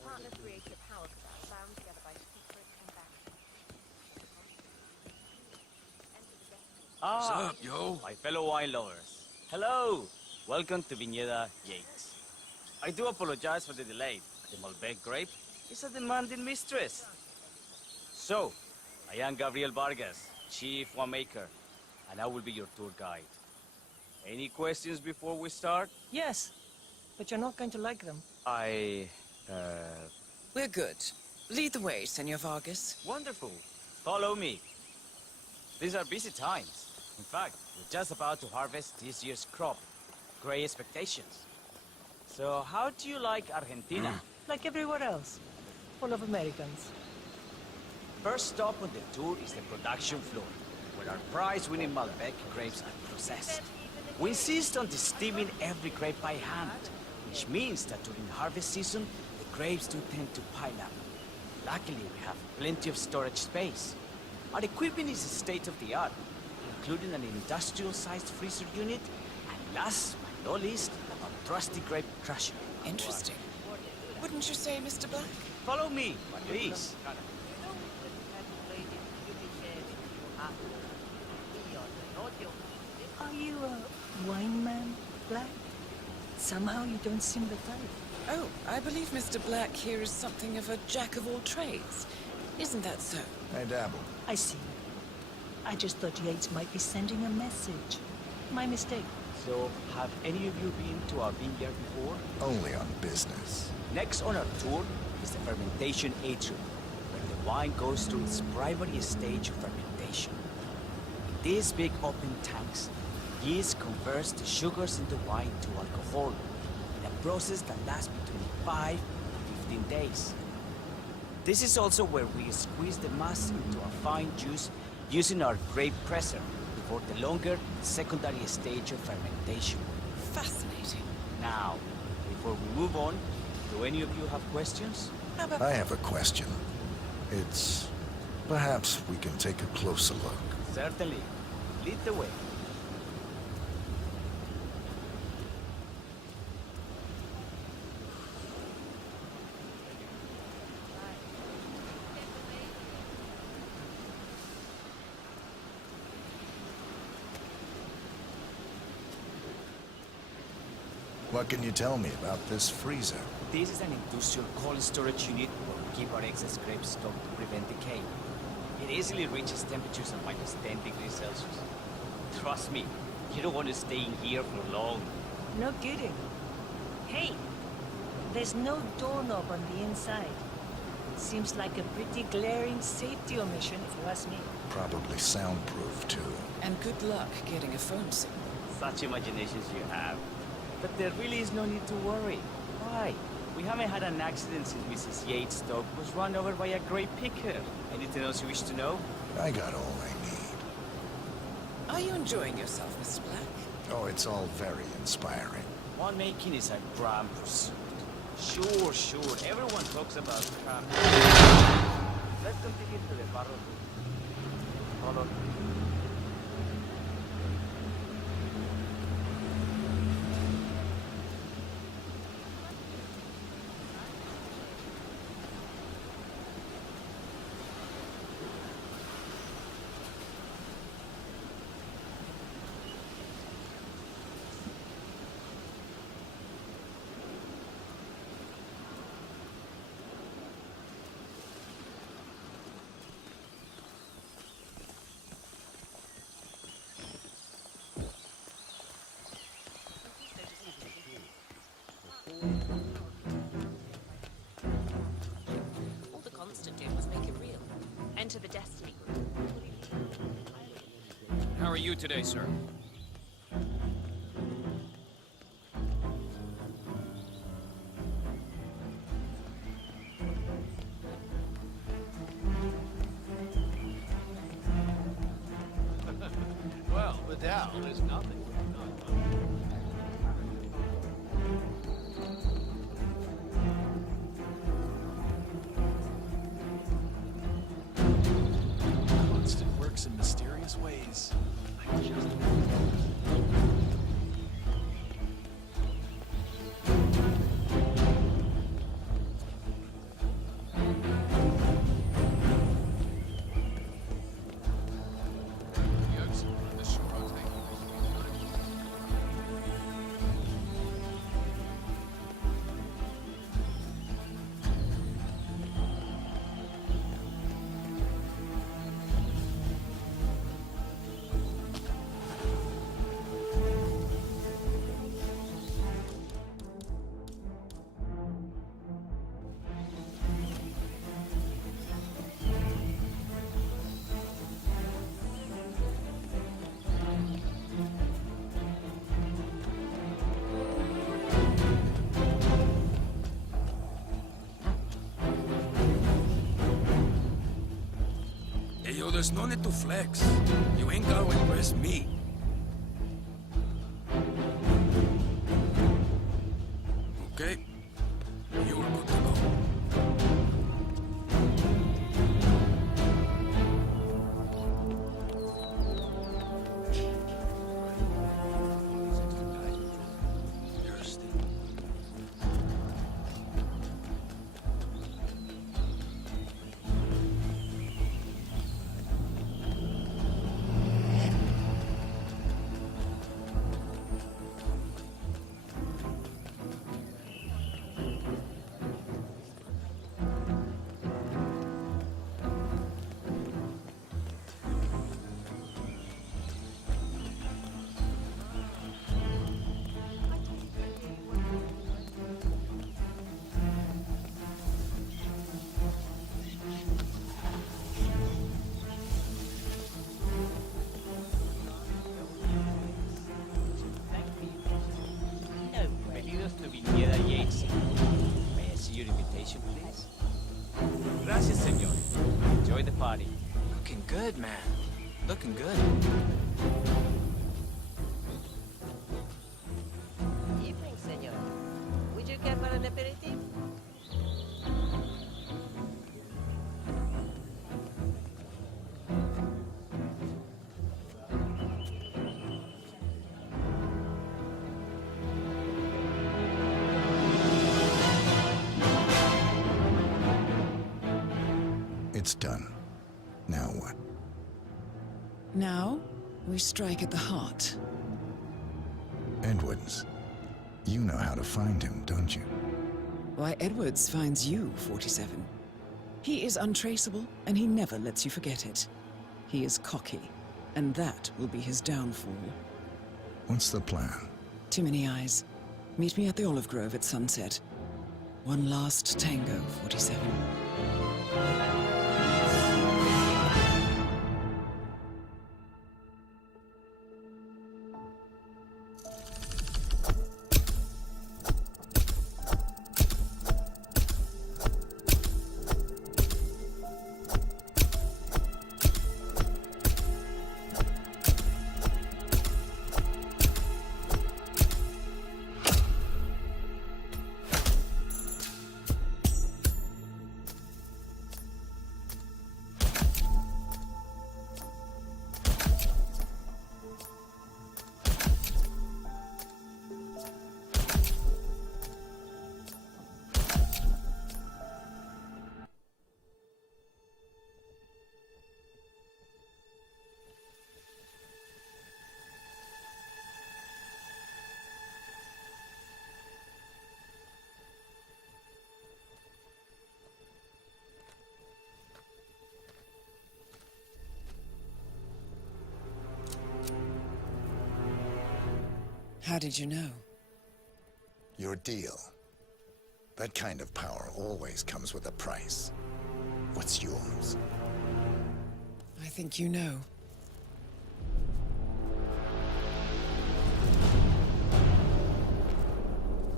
Partners create a power cloud bound together by secret contractions. What's up, yo? My fellow wine lovers. Hello! Welcome to Viñeda Yates. I do apologize for the delay. The Malbec grape is a demanding mistress. So, I am Gabriel Vargas, Chief Winemaker, and I will be your tour guide. Any questions before we start? Yes, but you're not going to like them. We're good. Lead the way, Senor Vargas. Wonderful. Follow me. These are busy times. In fact, we're just about to harvest this year's crop. Great expectations. So, how do you like Argentina? Like everywhere else. Full of Americans. First stop on the tour is the production floor, where our prize-winning Malbec grapes are processed. We insist on steaming every grape by hand, which means that during harvest season, the grapes do tend to pile up. Luckily, we have plenty of storage space. Our equipment is state-of-the-art, including an industrial-sized freezer unit, and last but not least, a trusty grape crusher. Interesting. Wouldn't you say, Mr. Black? Follow me, please. Are you a wine man, Black? Somehow you don't seem the type. Oh, I believe Mr. Black here is something of a jack of all trades. Isn't that so? I dabble. I see. I just thought Yates might be sending a message. My mistake. So, have any of you been to our vineyard before? Only on business. Next on our tour is the fermentation atrium, where the wine goes through its primary stage of fermentation. In these big open tanks, yeast converts the sugars in the wine to alcohol, in a process that lasts between 5 to 15 days. This is also where we squeeze the mass into a fine juice using our grape presser before the longer secondary stage of fermentation. Fascinating. Now, before we move on, do any of you have questions? I have a question. It's... perhaps we can take a closer look. Certainly. Lead the way. What can you tell me about this freezer? This is an industrial cold storage unit where we keep our excess grapes stocked to prevent decay. It easily reaches temperatures of -10 degrees Celsius. Trust me, you don't want to stay in here for long. No kidding. Hey, there's no doorknob on the inside. Seems like a pretty glaring safety omission if you ask me. Probably soundproof, too. And good luck getting a phone signal. Such imaginations you have. But there really is no need to worry. Why? We haven't had an accident since Mrs. Yates' dog was run over by a grape picker. Anything else you wish to know? I got all I need. Are you enjoying yourself, Mr. Black? Oh, it's all very inspiring. Winemaking is a grand pursuit. Sure. Everyone talks about craft. Let's continue to the barrel. Follow me. All the Constant did was make it real. Enter the Destiny group. How are you today, sir? Well, without, there's nothing. Constant works in mysterious ways. I just... there's no need to flex. You ain't gotta impress me. Okay? You are good to go. Bienvenidos to Viniera Yates. May I see your invitation, please? Gracias, señor. Enjoy the party. Looking good, man. Looking good. Evening, senor. Would you care for an aperitif? It's done. Now what? Now, we strike at the heart. Edwards. You know how to find him, don't you? Why, Edwards finds you, 47. He is untraceable, and he never lets you forget it. He is cocky, and that will be his downfall. What's the plan? Too many eyes. Meet me at the Olive Grove at sunset. One last tango, 47. How did you know? Your deal. That kind of power always comes with a price. What's yours? I think you know.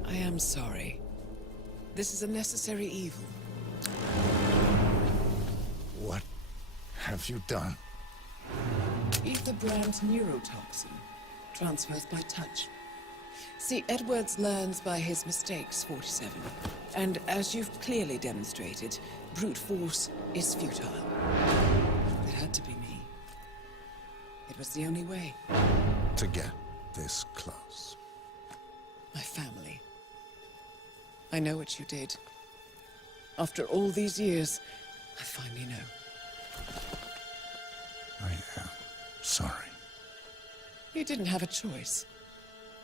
I am sorry. This is a necessary evil. What have you done? Ether brand neurotoxin transfers by touch. See, Edwards learns by his mistakes, 47. And as you've clearly demonstrated, brute force is futile. It had to be me. It was the only way. To get this close. My family. I know what you did. After all these years, I finally know. I am sorry. You didn't have a choice.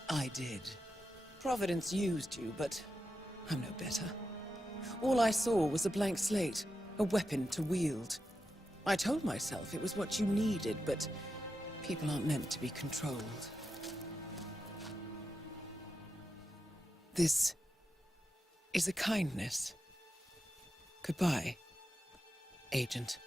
I did. Providence used you, but I'm no better. All I saw was a blank slate, a weapon to wield. I told myself it was what you needed, but people aren't meant to be controlled. This is a kindness. Goodbye, Agent.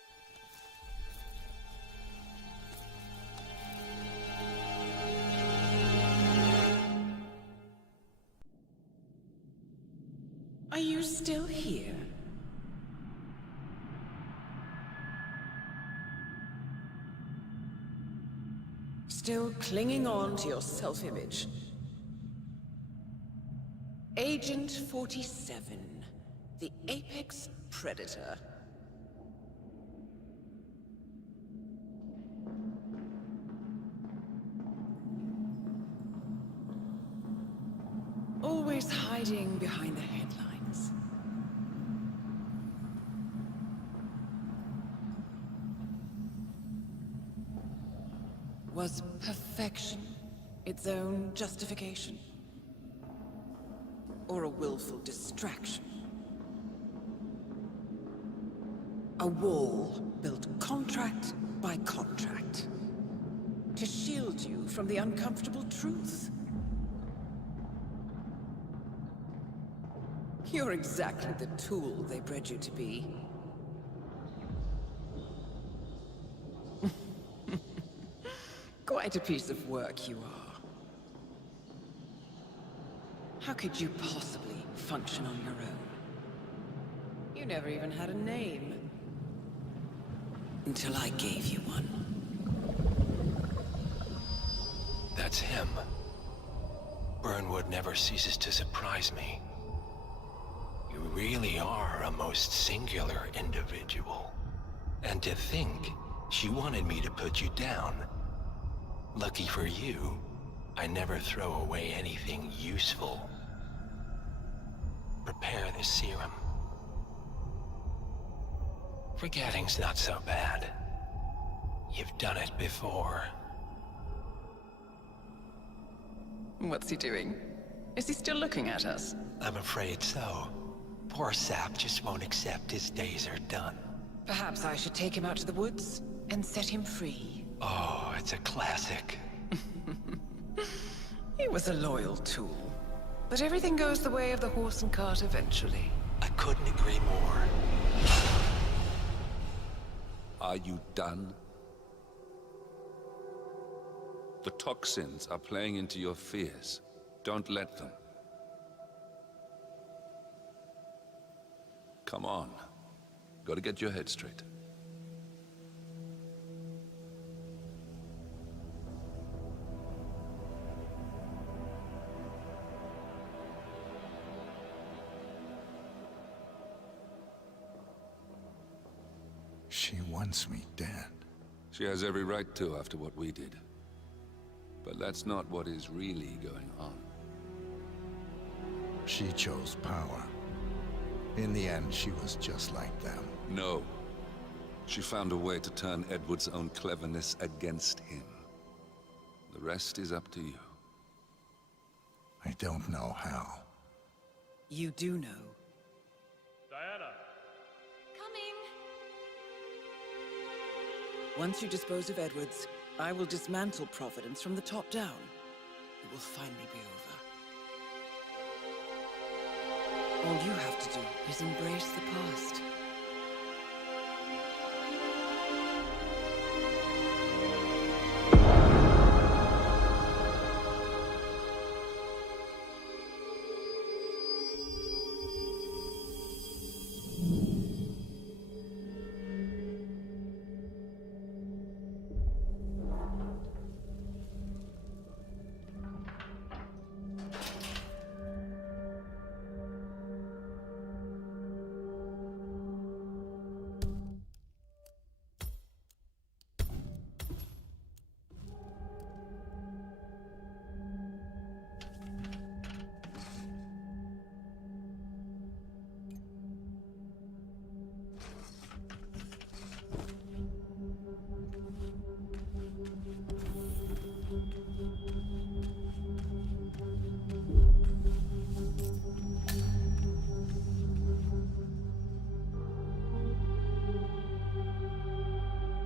Are you still here? Still clinging on to your self-image. Agent 47, the apex predator. Always hiding behind the headlines. Was perfection its own justification? Or a willful distraction? A wall built contract by contract to shield you from the uncomfortable truth. You're exactly the tool they bred you to be. Quite a piece of work you are. How could you possibly function on your own? You never even had a name. Until I gave you one. That's him. Burnwood never ceases to surprise me. You really are a most singular individual. And to think she wanted me to put you down. Lucky for you, I never throw away anything useful. Prepare the serum. Forgetting's not so bad. You've done it before. What's he doing? Is he still looking at us? I'm afraid so. Poor sap just won't accept his days are done. Perhaps I should take him out to the woods and set him free. Oh, it's a classic. He was a loyal tool. But everything goes the way of the horse and cart eventually. I couldn't agree more. Are you done? The toxins are playing into your fears. Don't let them. Come on. Gotta get your head straight. She wants me dead. She has every right to after what we did. But that's not what is really going on. She chose power. In the end, she was just like them. No. She found a way to turn Edward's own cleverness against him. The rest is up to you. I don't know how. You do know. Diana! Coming! Once you dispose of Edwards, I will dismantle Providence from the top down. It will finally be over. All you have to do is embrace the past.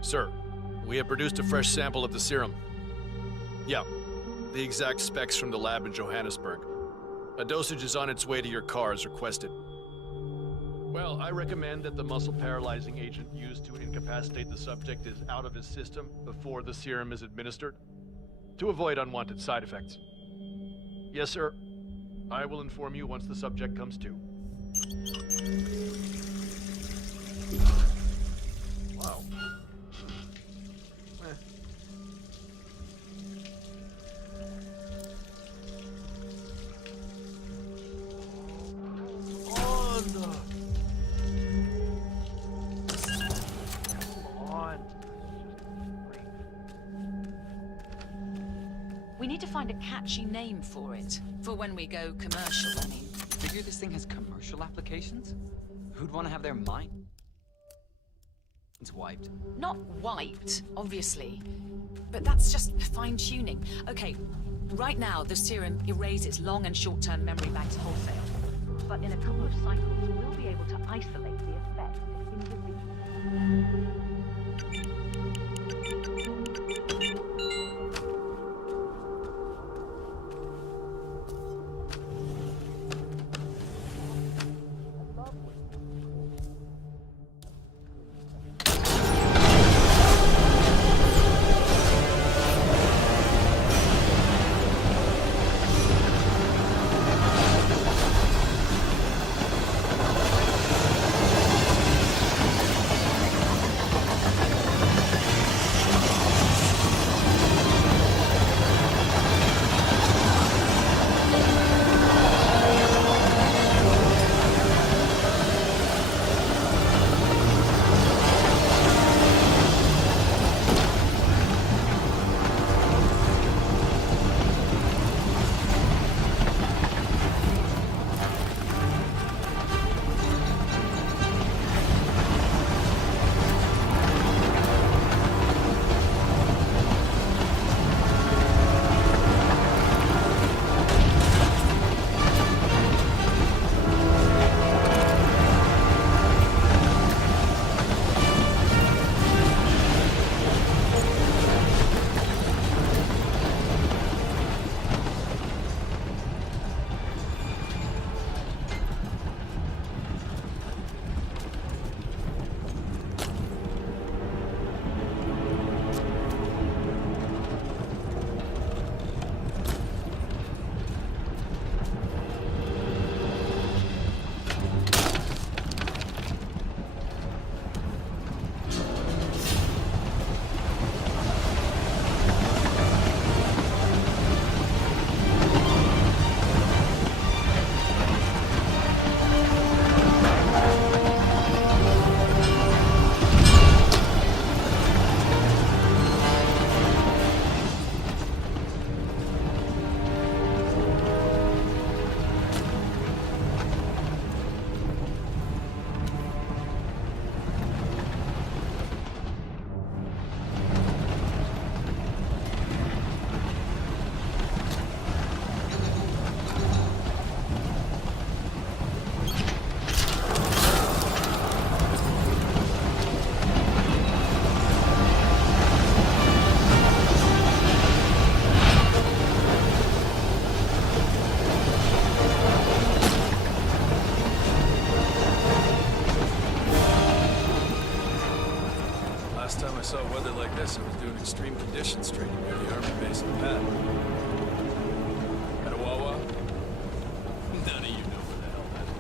Sir, we have produced a fresh sample of the serum. Yeah, the exact specs from the lab in Johannesburg. A dosage is on its way to your car as requested. Well, I recommend that the muscle-paralyzing agent used to incapacitate the subject is out of his system before the serum is administered, to avoid unwanted side effects. Yes, sir. I will inform you once the subject comes to. Wow. We need to find a catchy name for it. For when we go commercial, I mean. You figure this thing has commercial applications? Who'd want to have their minds wiped? Not wiped, obviously. But that's just fine-tuning. Okay, right now the serum erases long and short-term memory banks wholesale. But in a couple of cycles, we'll be able to isolate the effect individually. saw weather like this, I was doing extreme conditions training near the army base in Pat. At a Wawa? None of you know where the hell that is.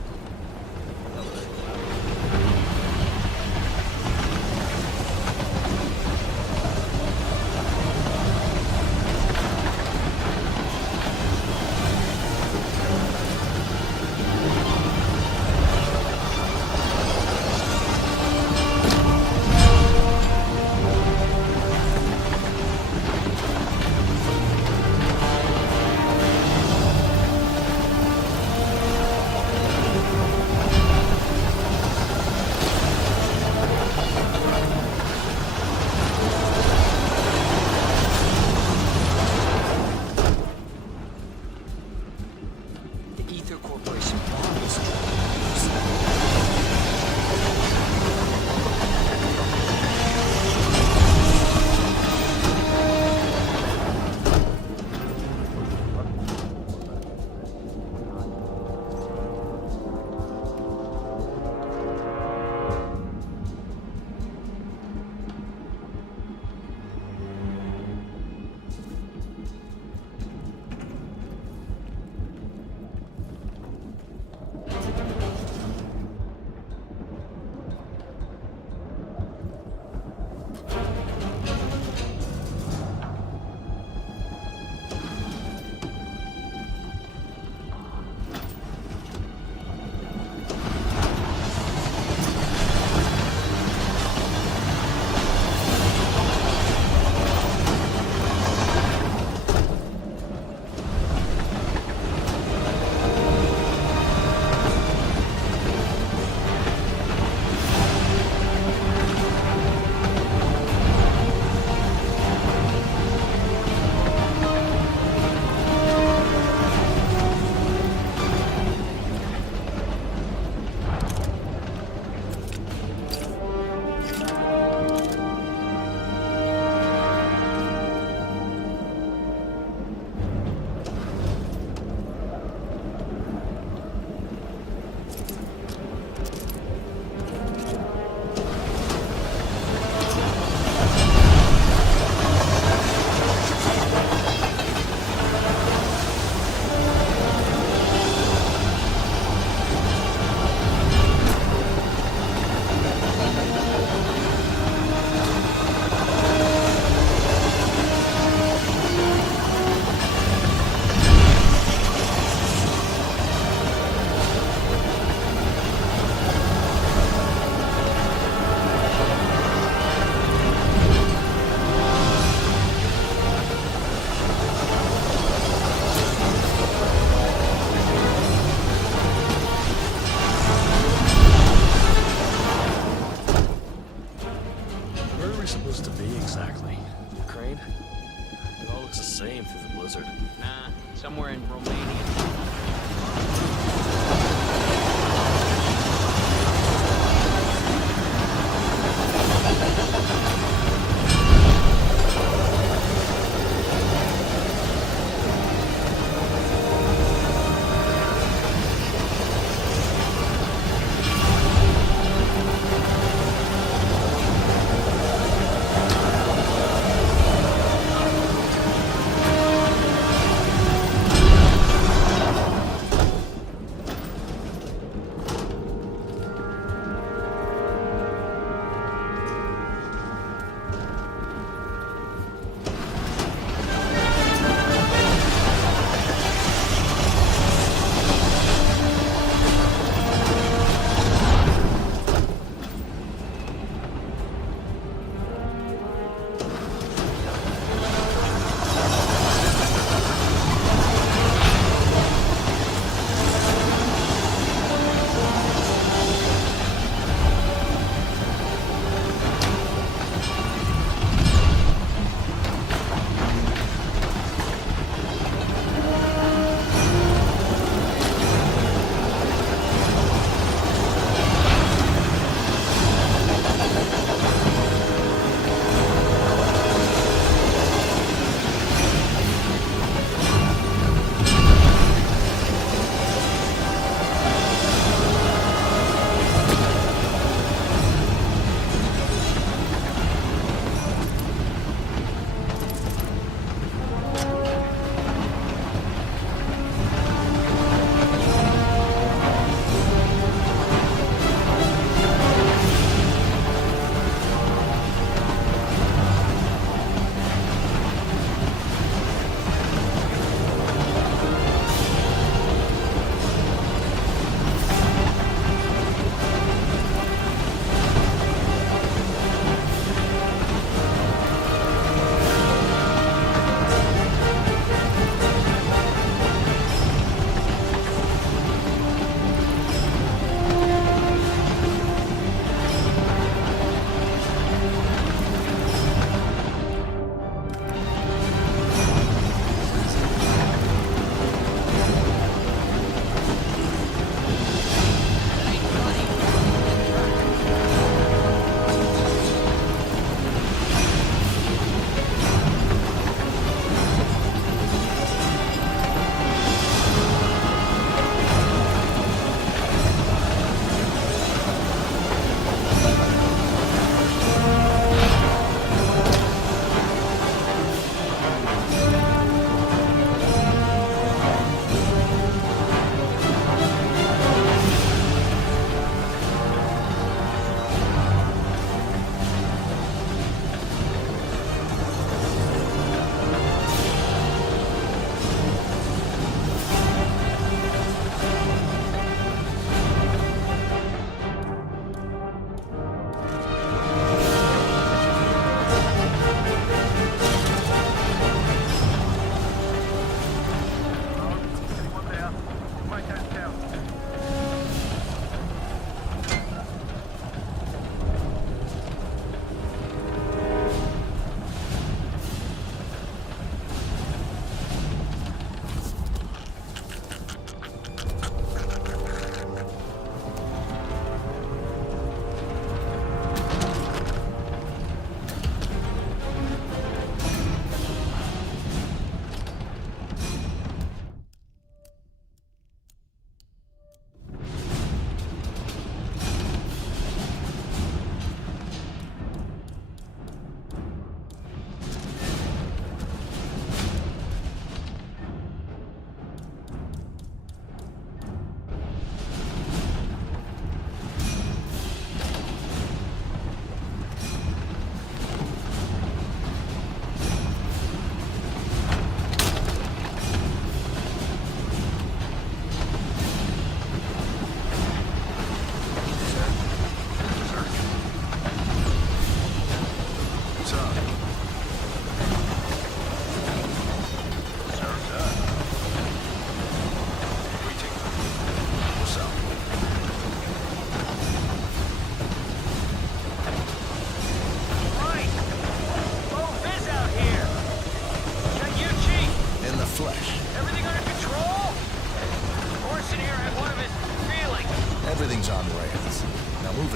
looks the same through the blizzard. Nah, somewhere in Romania.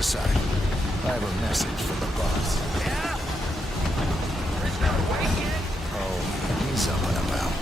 side. I have a message from the boss. Yeah? There's no way yet? Oh, he's up and about.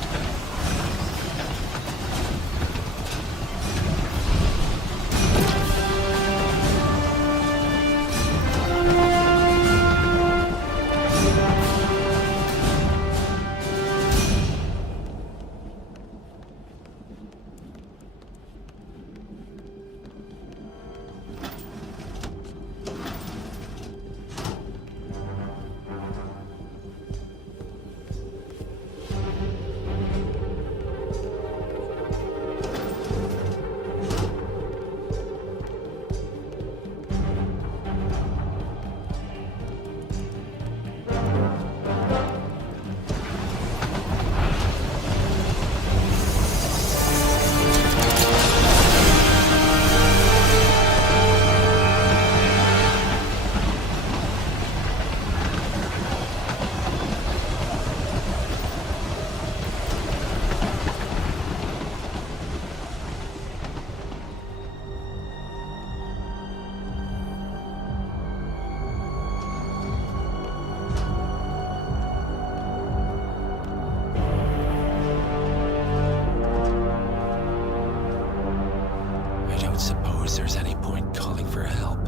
I don't suppose there's any point calling for help.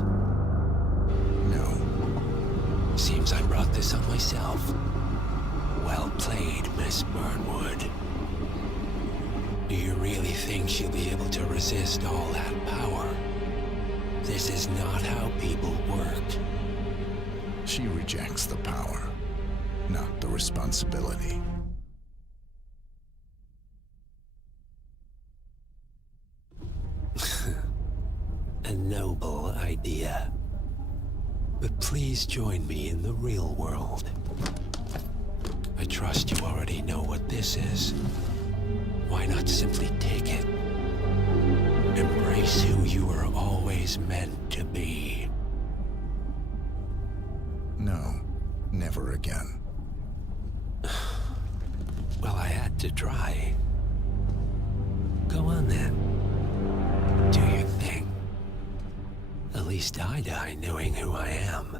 No. Seems I brought this on myself. Well played, Miss Burnwood. Do you really think she'll be able to resist all that power? This is not how people work. She rejects the power, not the responsibility. A noble idea. But please join me in the real world. I trust you already know what this is. Why not simply take it? Embrace who you were always meant to be. No, never again. Well, I had to try. Go on then. Do your thing. At least I die knowing who I am.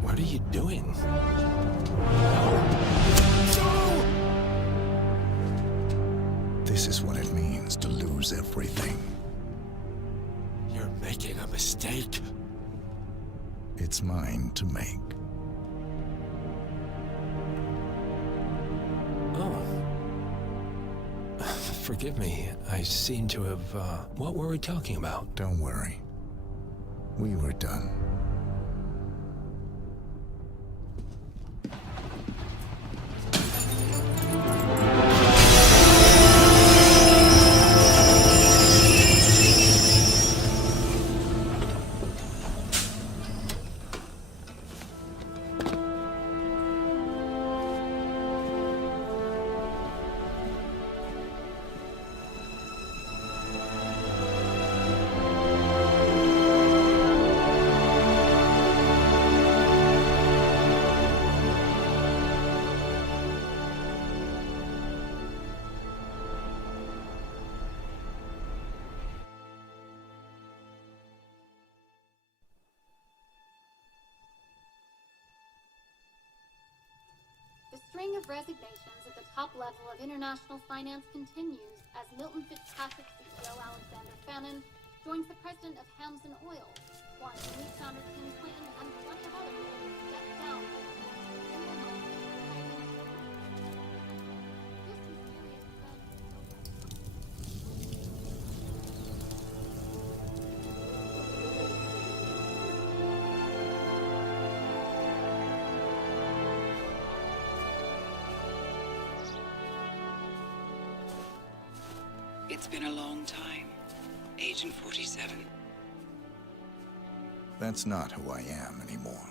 What are you doing? This is what it means to lose everything. You're making a mistake. It's mine to make. Oh. Forgive me. I seem to have, what were we talking about? Don't worry. We were done. The string of resignations at the top level of international finance continues as Milton Fitzpatrick CEO Alexander Fannin joins the president of Hamson Oil, Quantum Leap founder Tim Clinton, and plenty of other people step down. It's been a long time, Agent 47. That's not who I am anymore.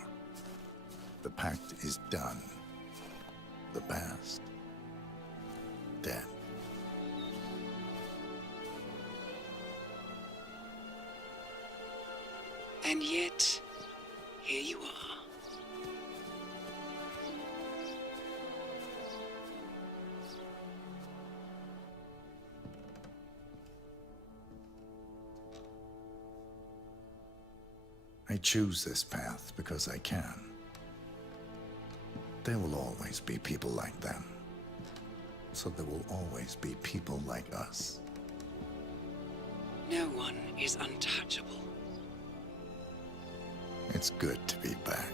The pact is done. The past, dead. And yet, here you are. I choose this path because I can. There will always be people like them. So there will always be people like us. No one is untouchable. It's good to be back.